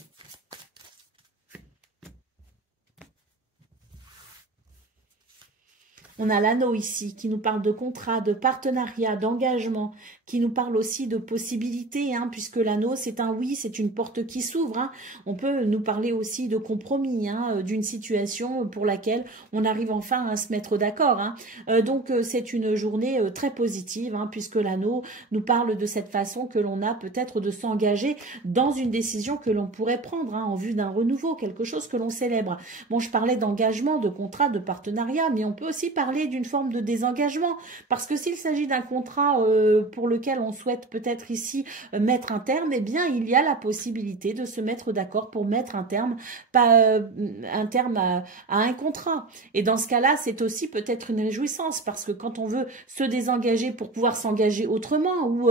On a l'anneau ici qui nous parle de contrat, de partenariat, d'engagement, qui nous parle aussi de possibilités, hein, puisque l'anneau, c'est un oui, c'est une porte qui s'ouvre, hein. On peut nous parler aussi de compromis, hein, d'une situation pour laquelle on arrive enfin à se mettre d'accord, hein. Donc, c'est une journée très positive, hein, puisque l'anneau nous parle de cette façon que l'on a peut-être de s'engager dans une décision que l'on pourrait prendre, hein, en vue d'un renouveau, quelque chose que l'on célèbre. Bon, je parlais d'engagement, de contrat, de partenariat, mais on peut aussi parler d'une forme de désengagement, parce que s'il s'agit d'un contrat pour lequel on souhaite peut-être ici mettre un terme, eh bien il y a la possibilité de se mettre d'accord pour mettre un terme, à un contrat. Et dans ce cas-là, c'est aussi peut-être une réjouissance, parce que quand on veut se désengager pour pouvoir s'engager autrement ou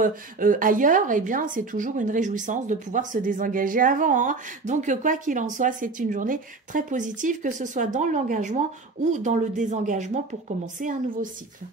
ailleurs, eh bien c'est toujours une réjouissance de pouvoir se désengager avant, hein. Donc quoi qu'il en soit, c'est une journée très positive, que ce soit dans l'engagement ou dans le désengagement pour commencer un nouveau cycle.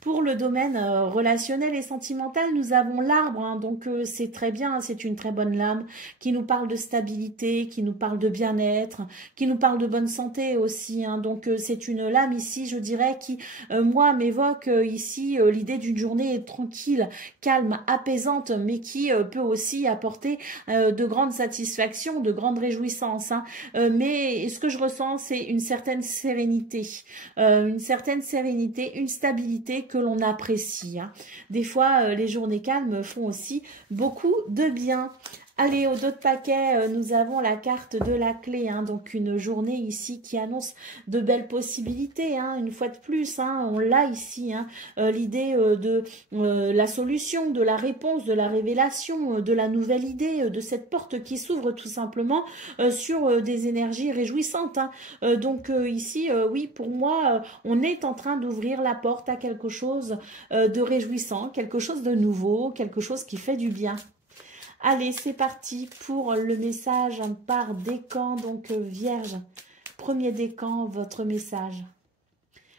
Pour le domaine relationnel et sentimental, nous avons l'arbre, hein, donc c'est très bien, c'est une très bonne lame qui nous parle de stabilité, qui nous parle de bien-être, qui nous parle de bonne santé aussi, hein, donc c'est une lame ici, je dirais, qui, moi, m'évoque ici l'idée d'une journée tranquille, calme, apaisante, mais qui peut aussi apporter de grandes satisfactions, de grandes réjouissances, hein. Mais ce que je ressens, c'est une certaine sérénité, une stabilité que l'on apprécie, hein. Des fois, les journées calmes font aussi beaucoup de bien. Allez, au dos de paquet, nous avons la carte de la clé, hein, donc une journée ici qui annonce de belles possibilités, hein, une fois de plus, hein, on l'a ici, hein, l'idée de la solution, de la réponse, de la révélation, de la nouvelle idée, de cette porte qui s'ouvre tout simplement sur des énergies réjouissantes, hein. Donc ici, oui, pour moi, on est en train d'ouvrir la porte à quelque chose de réjouissant, quelque chose de nouveau, quelque chose qui fait du bien. Allez, c'est parti pour le message par décan, donc Vierge. Premier décan, votre message.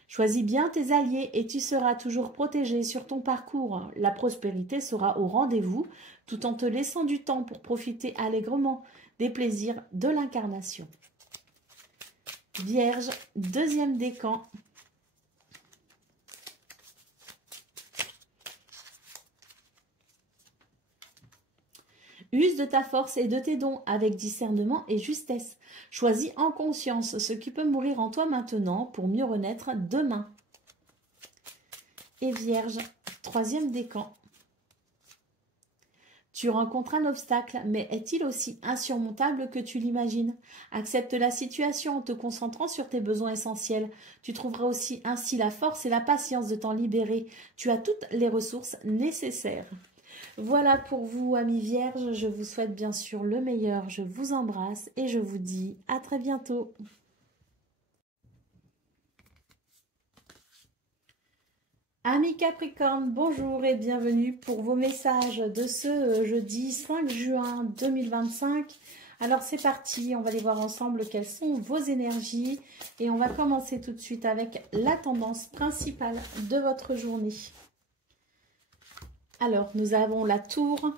Choisis bien tes alliés et tu seras toujours protégé sur ton parcours. La prospérité sera au rendez-vous tout en te laissant du temps pour profiter allègrement des plaisirs de l'incarnation. Vierge, deuxième décan. Use de ta force et de tes dons avec discernement et justesse. Choisis en conscience ce qui peut mourir en toi maintenant pour mieux renaître demain. Et Vierge, troisième décan. Tu rencontres un obstacle, mais est-il aussi insurmontable que tu l'imagines? Accepte la situation en te concentrant sur tes besoins essentiels. Tu trouveras aussi ainsi la force et la patience de t'en libérer. Tu as toutes les ressources nécessaires. Voilà pour vous, amis vierges, je vous souhaite bien sûr le meilleur, je vous embrasse et je vous dis à très bientôt. Amis Capricorne, bonjour et bienvenue pour vos messages de ce jeudi 5 juin 2025. Alors c'est parti, on va aller voir ensemble quelles sont vos énergies et on va commencer tout de suite avec la tendance principale de votre journée. Alors, nous avons la tour,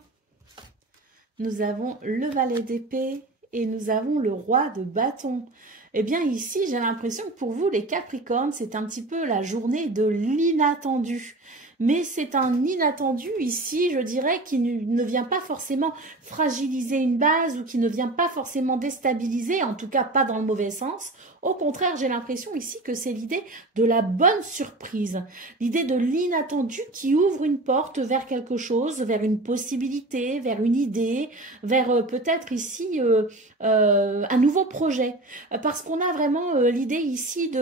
nous avons le valet d'épée et nous avons le roi de bâton. Eh bien, ici, j'ai l'impression que pour vous, les Capricornes, c'est un petit peu la journée de l'inattendu. mais c'est un inattendu ici, je dirais, qui ne vient pas forcément fragiliser une base ou qui ne vient pas forcément déstabiliser, en tout cas pas dans le mauvais sens. Au contraire, j'ai l'impression ici que c'est l'idée de la bonne surprise, l'idée de l'inattendu qui ouvre une porte vers quelque chose, vers une possibilité, vers une idée, vers peut-être ici un nouveau projet. Parce qu'on a vraiment l'idée ici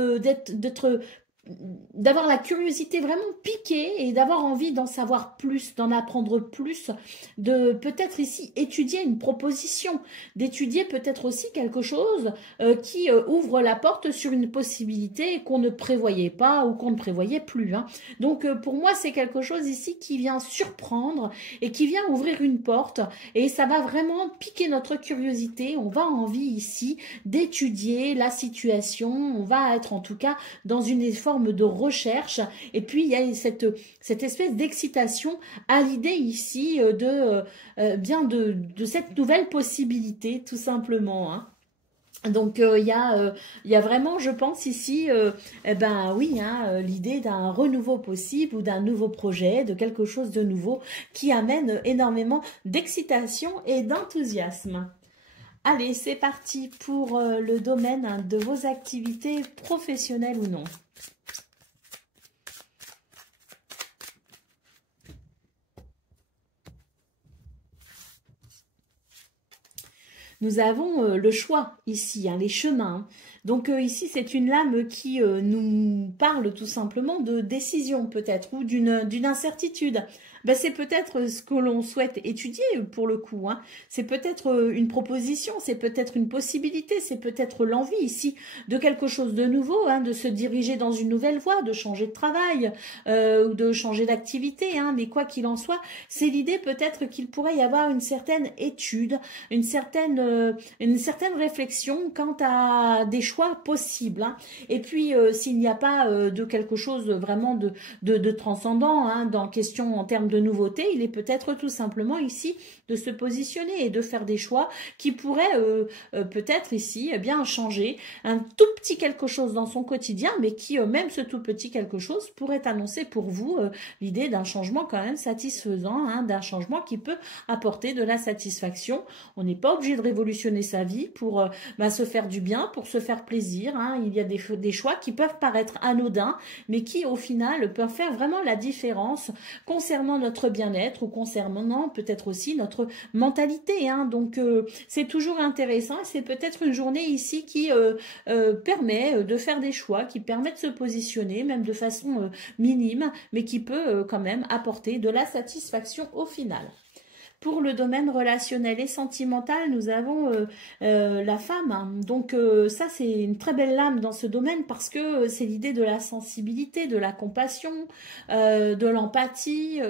d'avoir la curiosité vraiment piquée et d'avoir envie d'en savoir plus, d'en apprendre plus, de peut-être ici étudier une proposition, d'étudier peut-être aussi quelque chose qui ouvre la porte sur une possibilité qu'on ne prévoyait pas ou qu'on ne prévoyait plus. Hein. Donc pour moi c'est quelque chose ici qui vient surprendre et qui vient ouvrir une porte et ça va vraiment piquer notre curiosité. On va avoir envie ici d'étudier la situation, on va être en tout cas dans une forme de recherche et puis il y a cette espèce d'excitation à l'idée ici de cette nouvelle possibilité tout simplement. Hein. Donc il y a vraiment, je pense ici, eh ben oui, hein, l'idée d'un renouveau possible ou d'un nouveau projet, de quelque chose de nouveau qui amène énormément d'excitation et d'enthousiasme. Allez, c'est parti pour le domaine hein, de vos activités professionnelles ou non. Nous avons le choix ici, hein, les chemins. Donc ici, c'est une lame qui nous parle tout simplement de décision peut-être ou d'une incertitude. Ben, c'est peut-être ce que l'on souhaite étudier pour le coup. Hein. C'est peut-être une proposition, c'est peut-être une possibilité, c'est peut-être l'envie ici de quelque chose de nouveau, hein, de se diriger dans une nouvelle voie, de changer de travail ou de changer d'activité. Hein. Mais quoi qu'il en soit, c'est l'idée peut-être qu'il pourrait y avoir une certaine étude, une certaine réflexion quant à des choix possibles. Hein. Et puis, s'il n'y a pas de quelque chose vraiment de transcendant hein, dans question en termes de nouveauté, il est peut-être tout simplement ici de se positionner et de faire des choix qui pourraient peut-être ici eh bien changer un tout petit quelque chose dans son quotidien, mais qui même ce tout petit quelque chose pourrait annoncer pour vous l'idée d'un changement quand même satisfaisant, hein, d'un changement qui peut apporter de la satisfaction. On n'est pas obligé de révolutionner sa vie pour se faire du bien, pour se faire plaisir. Hein. Il y a des choix qui peuvent paraître anodins, mais qui au final peuvent faire vraiment la différence concernant notre bien-être ou concernant peut-être aussi notre mentalité. Hein. Donc c'est toujours intéressant. C'est peut-être une journée ici qui permet de faire des choix, qui permet de se positionner, même de façon minime, mais qui peut quand même apporter de la satisfaction au final. Pour le domaine relationnel et sentimental, nous avons la femme. Hein. Donc ça, c'est une très belle lame dans ce domaine parce que c'est l'idée de la sensibilité, de la compassion, de l'empathie,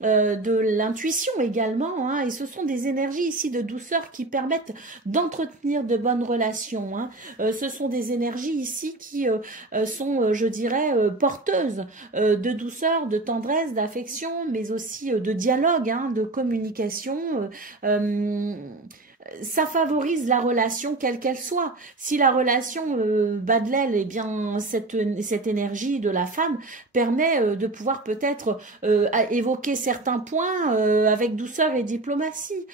de l'intuition également. Hein. Et ce sont des énergies ici de douceur qui permettent d'entretenir de bonnes relations. Hein. Ce sont des énergies ici qui sont, je dirais, porteuses de douceur, de tendresse, d'affection, mais aussi de dialogue, hein, de communication. Ça favorise la relation quelle qu'elle soit. Si la relation bat de l'aile, eh bien cette énergie de la femme permet de pouvoir peut-être évoquer certains points avec douceur et diplomatie.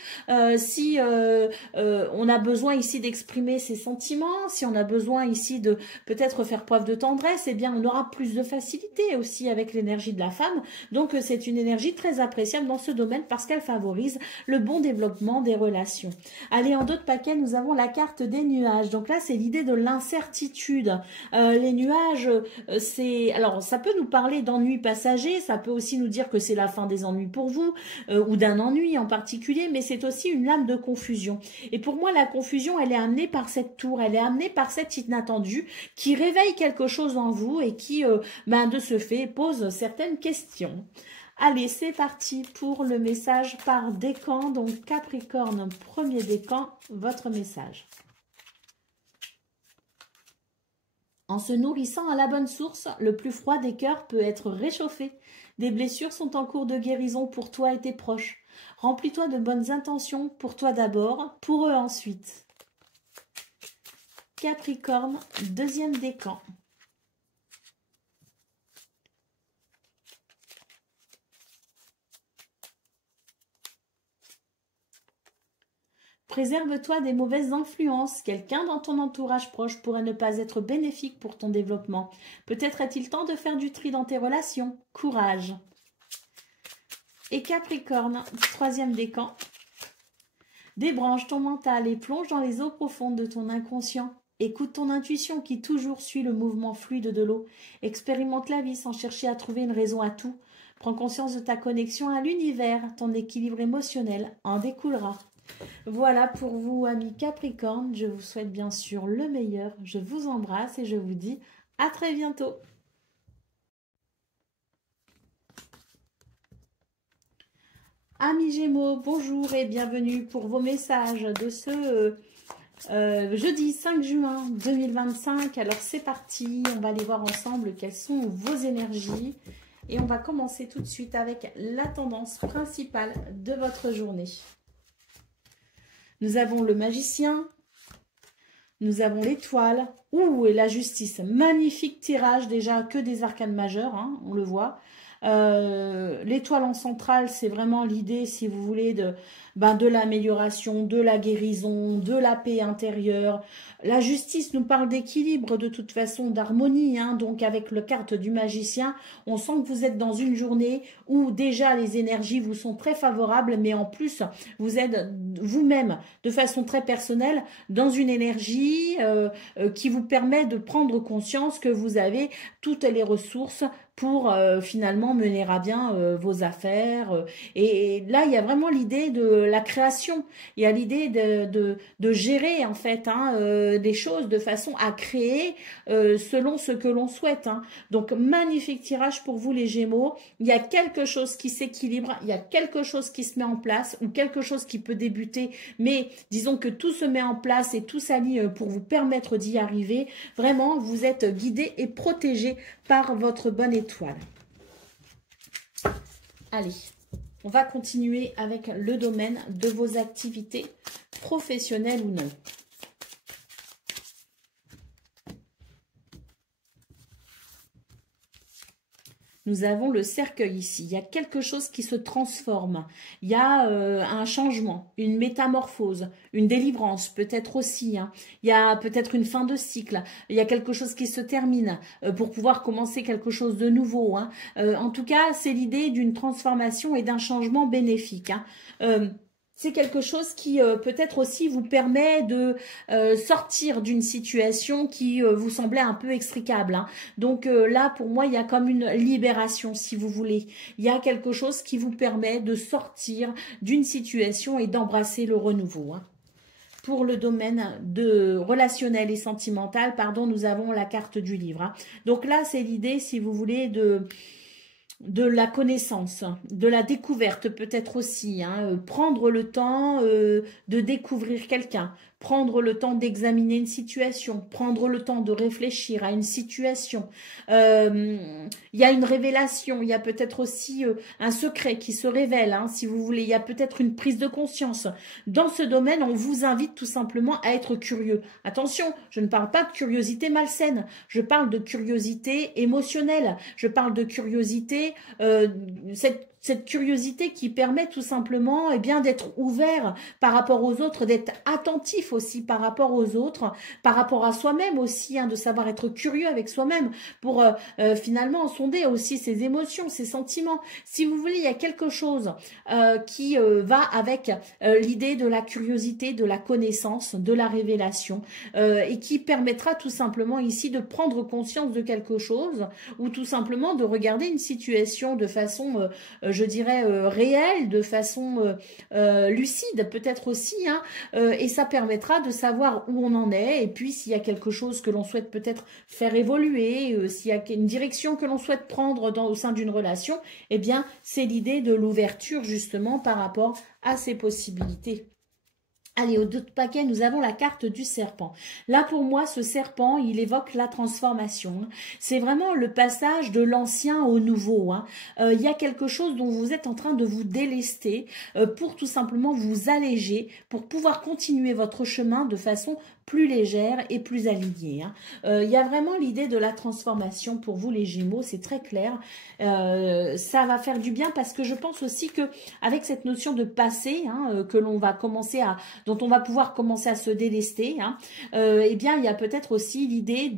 Si on a besoin ici d'exprimer ses sentiments, si on a besoin ici de peut-être faire preuve de tendresse, eh bien on aura plus de facilité aussi avec l'énergie de la femme. Donc c'est une énergie très appréciable dans ce domaine parce qu'elle favorise le bon développement des relations. Allez, en d'autres paquets, nous avons la carte des nuages. Donc là, c'est l'idée de l'incertitude. Les nuages, alors ça peut nous parler d'ennuis passagers, ça peut aussi nous dire que c'est la fin des ennuis pour vous, ou d'un ennui en particulier, mais c'est aussi une lame de confusion. Et pour moi, la confusion, elle est amenée par cette tour, elle est amenée par cet inattendu qui réveille quelque chose en vous et qui, de ce fait, pose certaines questions. Allez, c'est parti pour le message par décan. Donc, Capricorne, premier décan, votre message. En se nourrissant à la bonne source, le plus froid des cœurs peut être réchauffé. Des blessures sont en cours de guérison pour toi et tes proches. Remplis-toi de bonnes intentions, pour toi d'abord, pour eux ensuite. Capricorne, deuxième décan. Préserve-toi des mauvaises influences. Quelqu'un dans ton entourage proche pourrait ne pas être bénéfique pour ton développement. Peut-être est-il temps de faire du tri dans tes relations. Courage. Et Capricorne, troisième décan. Débranche ton mental et plonge dans les eaux profondes de ton inconscient. Écoute ton intuition qui toujours suit le mouvement fluide de l'eau. Expérimente la vie sans chercher à trouver une raison à tout. Prends conscience de ta connexion à l'univers. Ton équilibre émotionnel en découlera. Voilà pour vous, amis Capricorne. Je vous souhaite bien sûr le meilleur. Je vous embrasse et je vous dis à très bientôt. Amis Gémeaux, bonjour et bienvenue pour vos messages de ce jeudi 5 juin 2025. Alors c'est parti, on va aller voir ensemble quelles sont vos énergies. Et on va commencer tout de suite avec la tendance principale de votre journée. Nous avons le magicien, nous avons l'étoile, et la justice. Magnifique tirage, déjà que des arcanes majeures, hein, on le voit. L'étoile en centrale, c'est vraiment l'idée, si vous voulez, de l'amélioration, de la guérison, de la paix intérieure. La justice nous parle d'équilibre, de toute façon, d'harmonie. Hein, donc avec le carte du magicien, on sent que vous êtes dans une journée où déjà les énergies vous sont très favorables, mais en plus, vous êtes vous-même, de façon très personnelle, dans une énergie qui vous permet de prendre conscience que vous avez toutes les ressources pour finalement mener à bien vos affaires. Et là, il y a vraiment l'idée de la création. Il y a l'idée de gérer, en fait, des choses de façon à créer selon ce que l'on souhaite. Hein. Donc, magnifique tirage pour vous, les Gémeaux. Il y a quelque chose qui s'équilibre, il y a quelque chose qui se met en place ou quelque chose qui peut débuter. Mais disons que tout se met en place et tout s'allie pour vous permettre d'y arriver. Vraiment, vous êtes guidé et protégé par votre bonne étoile. Allez, on va continuer avec le domaine de vos activités professionnelles ou non. Nous avons le cercueil ici. Il y a quelque chose qui se transforme. Il y a un changement, une métamorphose, une délivrance peut-être aussi. Hein. Il y a peut-être une fin de cycle. Il y a quelque chose qui se termine pour pouvoir commencer quelque chose de nouveau. Hein. En tout cas, c'est l'idée d'une transformation et d'un changement bénéfique. Hein. C'est quelque chose qui peut-être aussi vous permet de sortir d'une situation qui vous semblait un peu extricable. Hein. Donc là, pour moi, il y a comme une libération, si vous voulez. Il y a quelque chose qui vous permet de sortir d'une situation et d'embrasser le renouveau. Hein. Pour le domaine de relationnel et sentimental, pardon, nous avons la carte du livre. Hein. Donc là, c'est l'idée, si vous voulez, de la connaissance, de la découverte peut-être aussi, hein, prendre le temps de découvrir quelqu'un, prendre le temps d'examiner une situation, prendre le temps de réfléchir à une situation. Il y a une révélation, il y a peut-être aussi un secret qui se révèle, hein, si vous voulez. Il y a peut-être une prise de conscience. Dans ce domaine, on vous invite tout simplement à être curieux. Attention, je ne parle pas de curiosité malsaine, je parle de curiosité émotionnelle, je parle de curiosité, cette curiosité qui permet tout simplement d'être ouvert par rapport aux autres, d'être attentif aussi par rapport aux autres, par rapport à soi-même aussi, hein, de savoir être curieux avec soi-même pour finalement sonder aussi ses émotions, ses sentiments. Si vous voulez, il y a quelque chose qui va avec l'idée de la curiosité, de la connaissance, de la révélation et qui permettra tout simplement ici de prendre conscience de quelque chose ou tout simplement de regarder une situation de façon je dirais réelle, de façon lucide peut-être aussi, hein, et ça permettra de savoir où on en est, et puis s'il y a quelque chose que l'on souhaite peut-être faire évoluer, s'il y a une direction que l'on souhaite prendre au sein d'une relation, eh bien c'est l'idée de l'ouverture justement par rapport à ces possibilités. Allez, au dos de paquet, nous avons la carte du serpent. Là, pour moi, ce serpent, il évoque la transformation. C'est vraiment le passage de l'ancien au nouveau. Hein. Il y a quelque chose dont vous êtes en train de vous délester pour tout simplement vous alléger, pour pouvoir continuer votre chemin de façon plus légère et plus alignée. Hein. Il y a vraiment l'idée de la transformation pour vous, les Gémeaux, c'est très clair. Ça va faire du bien parce que je pense aussi que avec cette notion de passé, hein, que l'on va commencer à dont on va pouvoir commencer à se délester, hein, eh bien, il y a peut-être aussi l'idée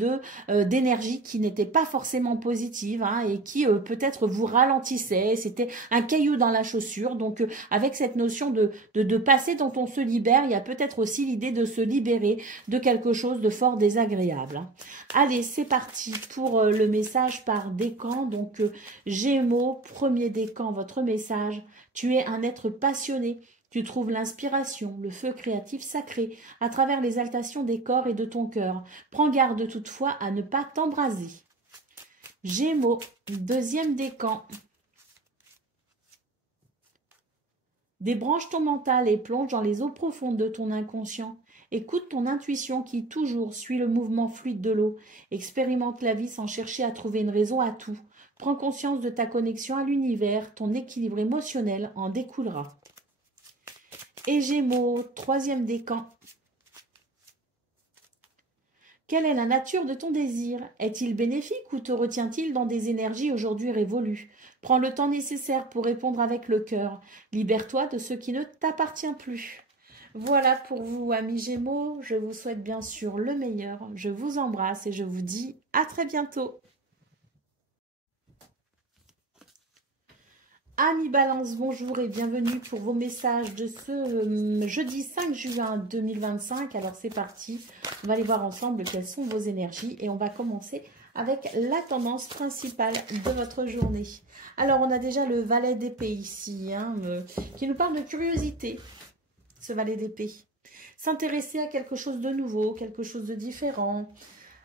d'énergie qui n'était pas forcément positive, hein, et qui peut-être vous ralentissait. C'était un caillou dans la chaussure. Donc, avec cette notion de passé dont on se libère, il y a peut-être aussi l'idée de se libérer de quelque chose de fort désagréable, hein. Allez, c'est parti pour le message par décan. Donc, Gémeaux, premier décan, votre message. Tu es un être passionné. Tu trouves l'inspiration, le feu créatif sacré, à travers l'exaltation des corps et de ton cœur. Prends garde toutefois à ne pas t'embraser. Gémeaux, deuxième décan. Débranche ton mental et plonge dans les eaux profondes de ton inconscient. Écoute ton intuition qui toujours suit le mouvement fluide de l'eau. Expérimente la vie sans chercher à trouver une raison à tout. Prends conscience de ta connexion à l'univers, ton équilibre émotionnel en découlera. Et Gémeaux, troisième décan. Quelle est la nature de ton désir? Est-il bénéfique ou te retient-il dans des énergies aujourd'hui révolues? Prends le temps nécessaire pour répondre avec le cœur. Libère-toi de ce qui ne t'appartient plus. Voilà pour vous, amis Gémeaux. Je vous souhaite bien sûr le meilleur. Je vous embrasse et je vous dis à très bientôt. Amis Balance, bonjour et bienvenue pour vos messages de ce jeudi 5 juin 2025. Alors c'est parti, on va aller voir ensemble quelles sont vos énergies et on va commencer avec la tendance principale de votre journée. Alors on a déjà le valet d'épée ici, hein, qui nous parle de curiosité, ce valet d'épée. S'intéresser à quelque chose de nouveau, quelque chose de différent.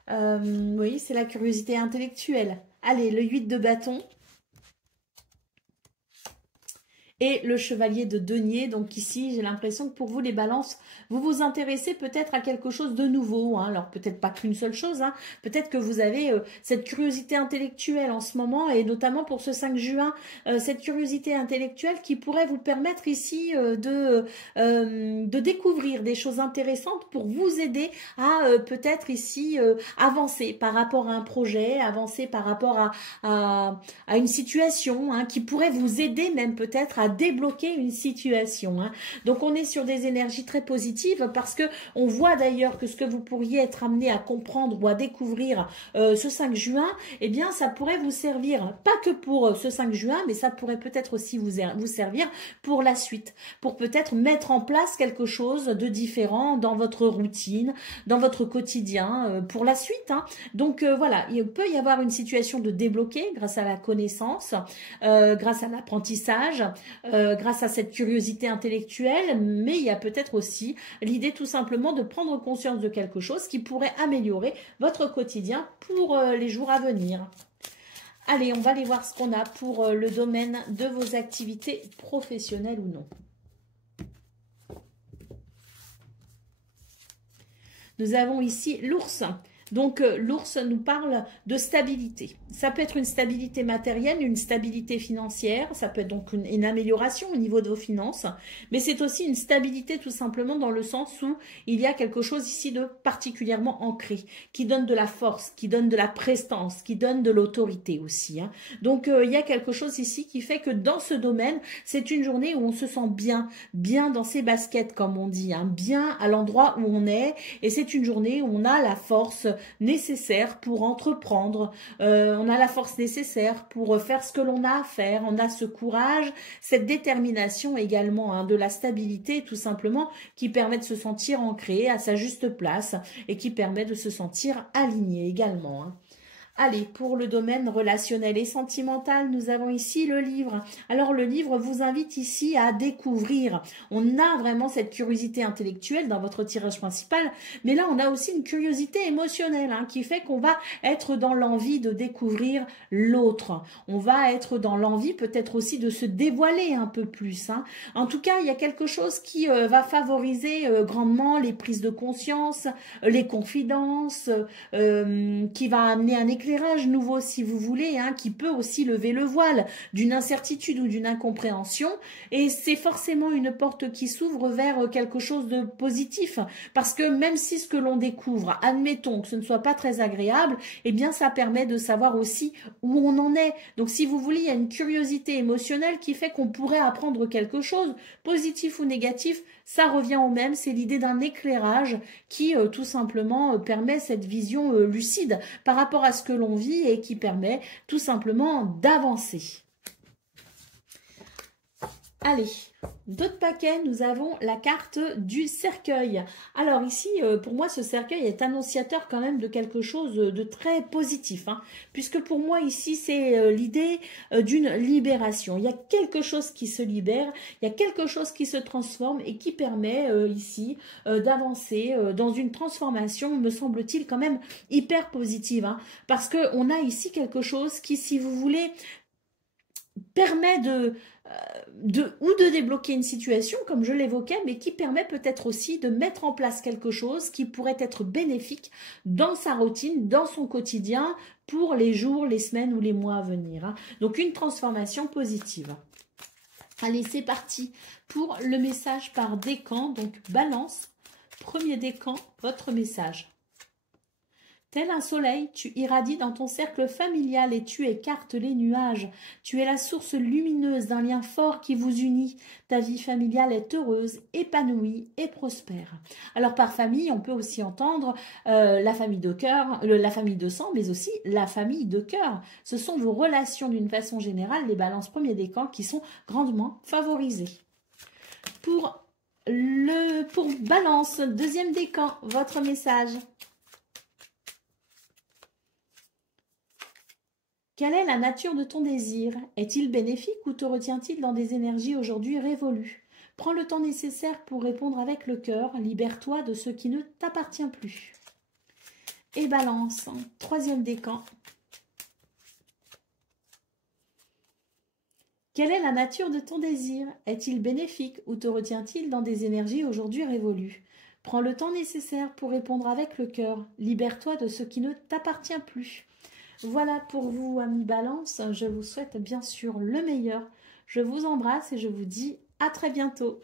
Oui, c'est la curiosité intellectuelle. Allez, le 8 de bâton. Et le chevalier de denier. Donc ici, j'ai l'impression que pour vous, les balances, vous vous intéressez peut-être à quelque chose de nouveau, hein. Alors peut-être pas qu'une seule chose, hein. Peut-être que vous avez cette curiosité intellectuelle en ce moment, et notamment pour ce 5 juin, cette curiosité intellectuelle qui pourrait vous permettre ici de découvrir des choses intéressantes pour vous aider à peut-être ici avancer par rapport à un projet, avancer par rapport à une situation, hein, qui pourrait vous aider même peut-être à débloquer une situation, hein. Donc on est sur des énergies très positives parce que on voit d'ailleurs que ce que vous pourriez être amené à comprendre ou à découvrir ce 5 juin, eh bien ça pourrait vous servir, pas que pour ce 5 juin, mais ça pourrait peut-être aussi vous servir pour la suite, pour peut-être mettre en place quelque chose de différent dans votre routine, dans votre quotidien, pour la suite, hein. Donc voilà, il peut y avoir une situation de débloquer grâce à la connaissance, grâce à l'apprentissage, grâce à cette curiosité intellectuelle, mais il y a peut-être aussi l'idée tout simplement de prendre conscience de quelque chose qui pourrait améliorer votre quotidien pour les jours à venir. Allez, on va aller voir ce qu'on a pour le domaine de vos activités professionnelles ou non. Nous avons ici l'ours. Donc, l'ours nous parle de stabilité. Ça peut être une stabilité matérielle, une stabilité financière, ça peut être donc une amélioration au niveau de vos finances, mais c'est aussi une stabilité tout simplement dans le sens où il y a quelque chose ici de particulièrement ancré, qui donne de la force, qui donne de la prestance, qui donne de l'autorité aussi, hein. Donc, il y a quelque chose ici qui fait que dans ce domaine, c'est une journée où on se sent bien, bien dans ses baskets, comme on dit, hein, bien à l'endroit où on est, et c'est une journée où on a la force nécessaire pour entreprendre, on a la force nécessaire pour faire ce que l'on a à faire, on a ce courage, cette détermination également, hein, de la stabilité tout simplement, qui permet de se sentir ancré à sa juste place et qui permet de se sentir aligné également, hein. Allez, pour le domaine relationnel et sentimental, nous avons ici le livre. Alors, le livre vous invite ici à découvrir. On a vraiment cette curiosité intellectuelle dans votre tirage principal, mais là, on a aussi une curiosité émotionnelle, hein, qui fait qu'on va être dans l'envie de découvrir l'autre. On va être dans l'envie peut-être aussi de se dévoiler un peu plus, hein. En tout cas, il y a quelque chose qui va favoriser grandement les prises de conscience, les confidences, qui va amener un éclairage nouveau si vous voulez, hein, qui peut aussi lever le voile d'une incertitude ou d'une incompréhension, et c'est forcément une porte qui s'ouvre vers quelque chose de positif, parce que même si ce que l'on découvre, admettons que ce ne soit pas très agréable, eh bien ça permet de savoir aussi où on en est. Donc si vous voulez, il y a une curiosité émotionnelle qui fait qu'on pourrait apprendre quelque chose, positif ou négatif, Ça revient au même, c'est l'idée d'un éclairage qui tout simplement permet cette vision lucide par rapport à ce que l'on vit et qui permet tout simplement d'avancer. Allez, d'autres paquets, nous avons la carte du cercueil. Alors ici, pour moi, ce cercueil est annonciateur quand même de quelque chose de très positif, hein, puisque pour moi ici, c'est l'idée d'une libération. Il y a quelque chose qui se libère, il y a quelque chose qui se transforme et qui permet ici d'avancer dans une transformation, me semble-t-il, quand même hyper positive, hein, parce qu'on a ici quelque chose qui, si vous voulez, permet de débloquer une situation, comme je l'évoquais, mais qui permet peut-être aussi de mettre en place quelque chose qui pourrait être bénéfique dans sa routine, dans son quotidien, pour les jours, les semaines ou les mois à venir, hein. Donc une transformation positive. Allez, c'est parti pour le message par décan. Donc Balance, premier décan, votre message. Tel un soleil, tu irradies dans ton cercle familial et tu écartes les nuages. Tu es la source lumineuse d'un lien fort qui vous unit. Ta vie familiale est heureuse, épanouie et prospère. Alors par famille, on peut aussi entendre la famille de cœur, la famille de sang, mais aussi la famille de cœur. Ce sont vos relations d'une façon générale, les balances premier décan, qui sont grandement favorisées. Pour Balance, deuxième décan, votre message. Quelle est la nature de ton désir? Est-il bénéfique ou te retient-il dans des énergies aujourd'hui révolues? Prends le temps nécessaire pour répondre avec le cœur. Libère-toi de ce qui ne t'appartient plus. Et Balance, troisième décan. Quelle est la nature de ton désir? Est-il bénéfique ou te retient-il dans des énergies aujourd'hui révolues? Prends le temps nécessaire pour répondre avec le cœur. Libère-toi de ce qui ne t'appartient plus. Voilà pour vous, amis Balance. Je vous souhaite bien sûr le meilleur. Je vous embrasse et je vous dis à très bientôt.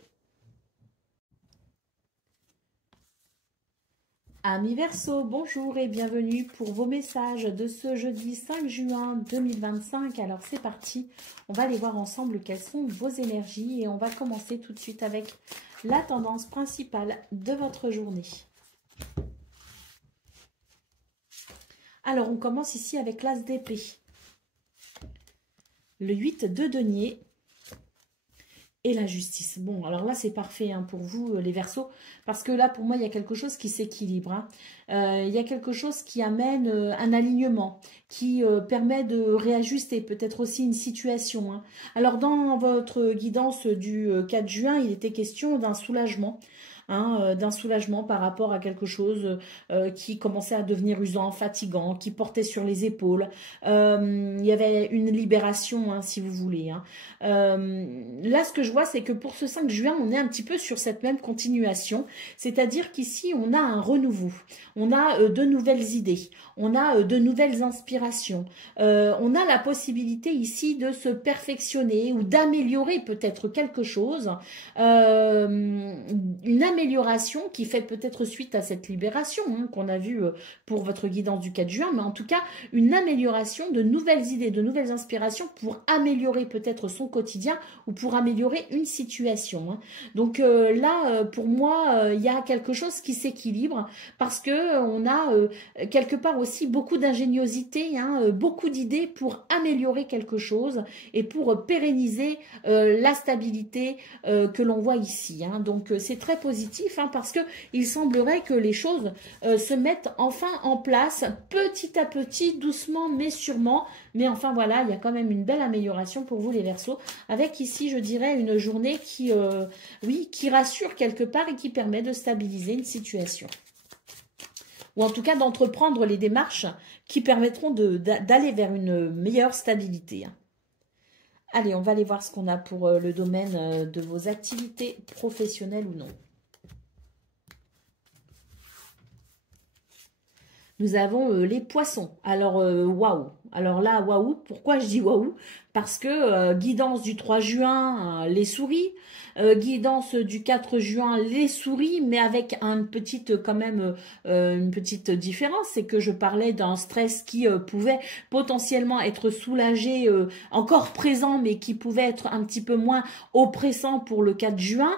Amis Verseau, bonjour et bienvenue pour vos messages de ce jeudi 5 juin 2025. Alors c'est parti, on va aller voir ensemble quelles sont vos énergies et on va commencer tout de suite avec la tendance principale de votre journée. Alors, on commence ici avec l'As d'épée. Le 8 de denier et la justice. Bon, alors là, c'est parfait hein, pour vous, les Verseaux, parce que là, pour moi, il y a quelque chose qui s'équilibre. Hein. Il y a quelque chose qui amène un alignement, qui permet de réajuster peut-être aussi une situation. Hein. Alors, dans votre guidance du 4 juin, il était question d'un soulagement. Hein, d'un soulagement par rapport à quelque chose qui commençait à devenir usant, fatigant, qui portait sur les épaules. Il y avait une libération, hein, si vous voulez. Hein. Là, ce que je vois, c'est que pour ce 5 juin, on est un petit peu sur cette même continuation. C'est-à-dire qu'ici, on a un renouveau. On a de nouvelles idées. On a de nouvelles inspirations. On a la possibilité ici de se perfectionner ou d'améliorer peut-être quelque chose. Une amélioration qui fait peut-être suite à cette libération hein, qu'on a vue pour votre guidance du 4 juin, mais en tout cas, une amélioration, de nouvelles idées, de nouvelles inspirations pour améliorer peut-être son quotidien ou pour améliorer une situation. Hein. Donc là, pour moi, il y a quelque chose qui s'équilibre parce que on a quelque part aussi beaucoup d'ingéniosité, hein, beaucoup d'idées pour améliorer quelque chose et pour pérenniser la stabilité que l'on voit ici. Hein. Donc c'est très positif hein, parce que il semblerait que les choses se mettent enfin en place petit à petit, doucement mais sûrement. Mais enfin voilà, il y a quand même une belle amélioration pour vous les Verseaux, avec ici je dirais une journée qui, oui, qui rassure quelque part et qui permet de stabiliser une situation. Ou en tout cas d'entreprendre les démarches qui permettront d'aller vers une meilleure stabilité. Allez, on va aller voir ce qu'on a pour le domaine de vos activités professionnelles ou non. Nous avons les poissons. Alors, waouh, Alors là, waouh, pourquoi je dis waouh? Parce que guidance du 3 juin, les souris, guidance du 4 juin, les souris, mais avec une petite, quand même, une petite différence, c'est que je parlais d'un stress qui pouvait potentiellement être soulagé, encore présent, mais qui pouvait être un petit peu moins oppressant pour le 4 juin,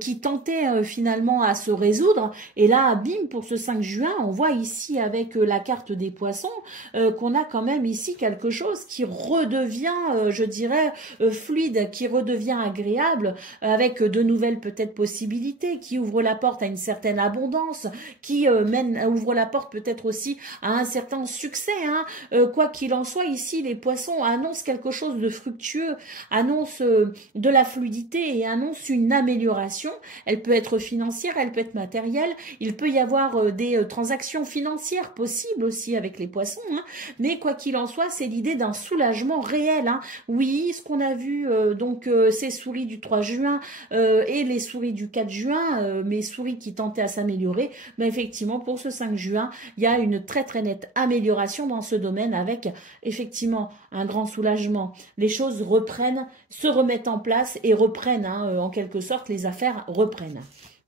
qui tentait finalement à se résoudre. Et là, bim, pour ce 5 juin, on voit ici avec la carte des poissons qu'on a quand même ici quelque chose qui redevient, je dirais, fluide, qui redevient agréable, avec de nouvelles peut-être possibilités, qui ouvre la porte à une certaine abondance, qui ouvre la porte peut-être aussi à un certain succès. Hein. Quoi qu'il en soit, ici, les poissons annoncent quelque chose de fructueux, annoncent de la fluidité et annoncent une amélioration. Elle peut être financière, elle peut être matérielle. Il peut y avoir des transactions financières possibles aussi avec les poissons. Hein. Mais quoi qu'il en soit, c'est l'idée d'un soulagement réel. Hein. Oui, ce qu'on a vu, ces souris du 3 juin et les souris du 4 juin, mes souris qui tentaient à s'améliorer, mais effectivement, pour ce 5 juin, il y a une très très nette amélioration dans ce domaine avec effectivement un grand soulagement. Les choses reprennent, se remettent en place et reprennent, hein, en quelque sorte, les affaires reprennent.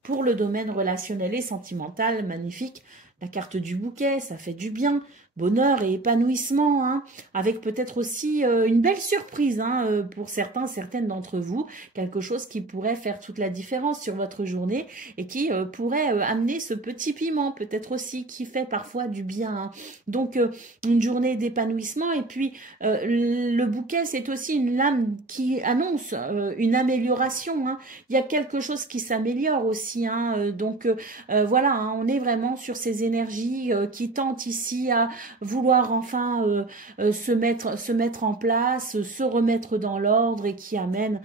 Pour le domaine relationnel et sentimental, magnifique, la carte du bouquet, ça fait du bien, bonheur et épanouissement, hein, avec peut-être aussi une belle surprise hein, pour certains, certaines d'entre vous, quelque chose qui pourrait faire toute la différence sur votre journée et qui pourrait amener ce petit piment, peut-être aussi, qui fait parfois du bien. Hein. Donc, une journée d'épanouissement et puis le bouquet, c'est aussi une lame qui annonce une amélioration. Hein. Il y a quelque chose qui s'améliore aussi. Hein, voilà, hein, on est vraiment sur ces énergies qui tentent ici à vouloir enfin se mettre en place, se remettre dans l'ordre et qui amène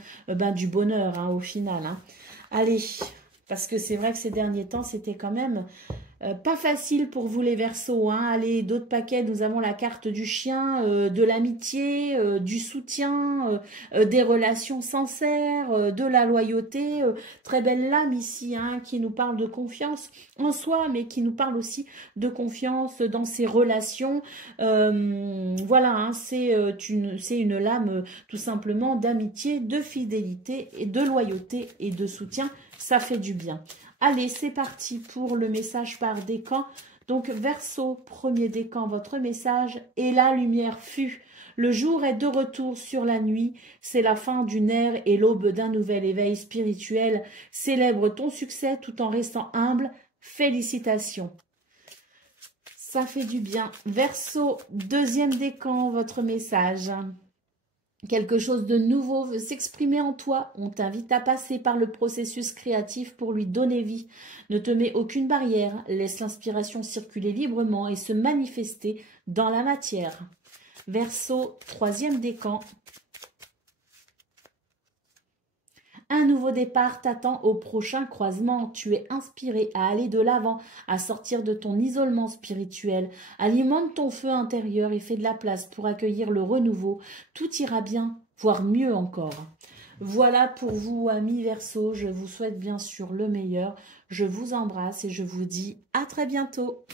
du bonheur hein, au final. Hein. Allez, parce que c'est vrai que ces derniers temps, c'était quand même pas facile pour vous les Verseaux. Hein. Allez, d'autres paquets, nous avons la carte du chien, de l'amitié, du soutien, des relations sincères, de la loyauté. Très belle lame ici, hein, qui nous parle de confiance en soi, mais qui nous parle aussi de confiance dans ses relations. Voilà, hein, c'est une lame tout simplement d'amitié, de fidélité, et de loyauté et de soutien. Ça fait du bien. Allez, c'est parti pour le message par décan. Donc, Verseau, premier décan, votre message. Et la lumière fut. Le jour est de retour sur la nuit. C'est la fin d'une ère et l'aube d'un nouvel éveil spirituel. Célèbre ton succès tout en restant humble. Félicitations. Ça fait du bien. Verseau, deuxième décan, votre message. Quelque chose de nouveau veut s'exprimer en toi. On t'invite à passer par le processus créatif pour lui donner vie. Ne te mets aucune barrière. Laisse l'inspiration circuler librement et se manifester dans la matière. Verseau, troisième décan. Un nouveau départ t'attend au prochain croisement. Tu es inspiré à aller de l'avant, à sortir de ton isolement spirituel. Alimente ton feu intérieur et fais de la place pour accueillir le renouveau. Tout ira bien, voire mieux encore. Voilà pour vous, amis Verseaux. Je vous souhaite bien sûr le meilleur. Je vous embrasse et je vous dis à très bientôt.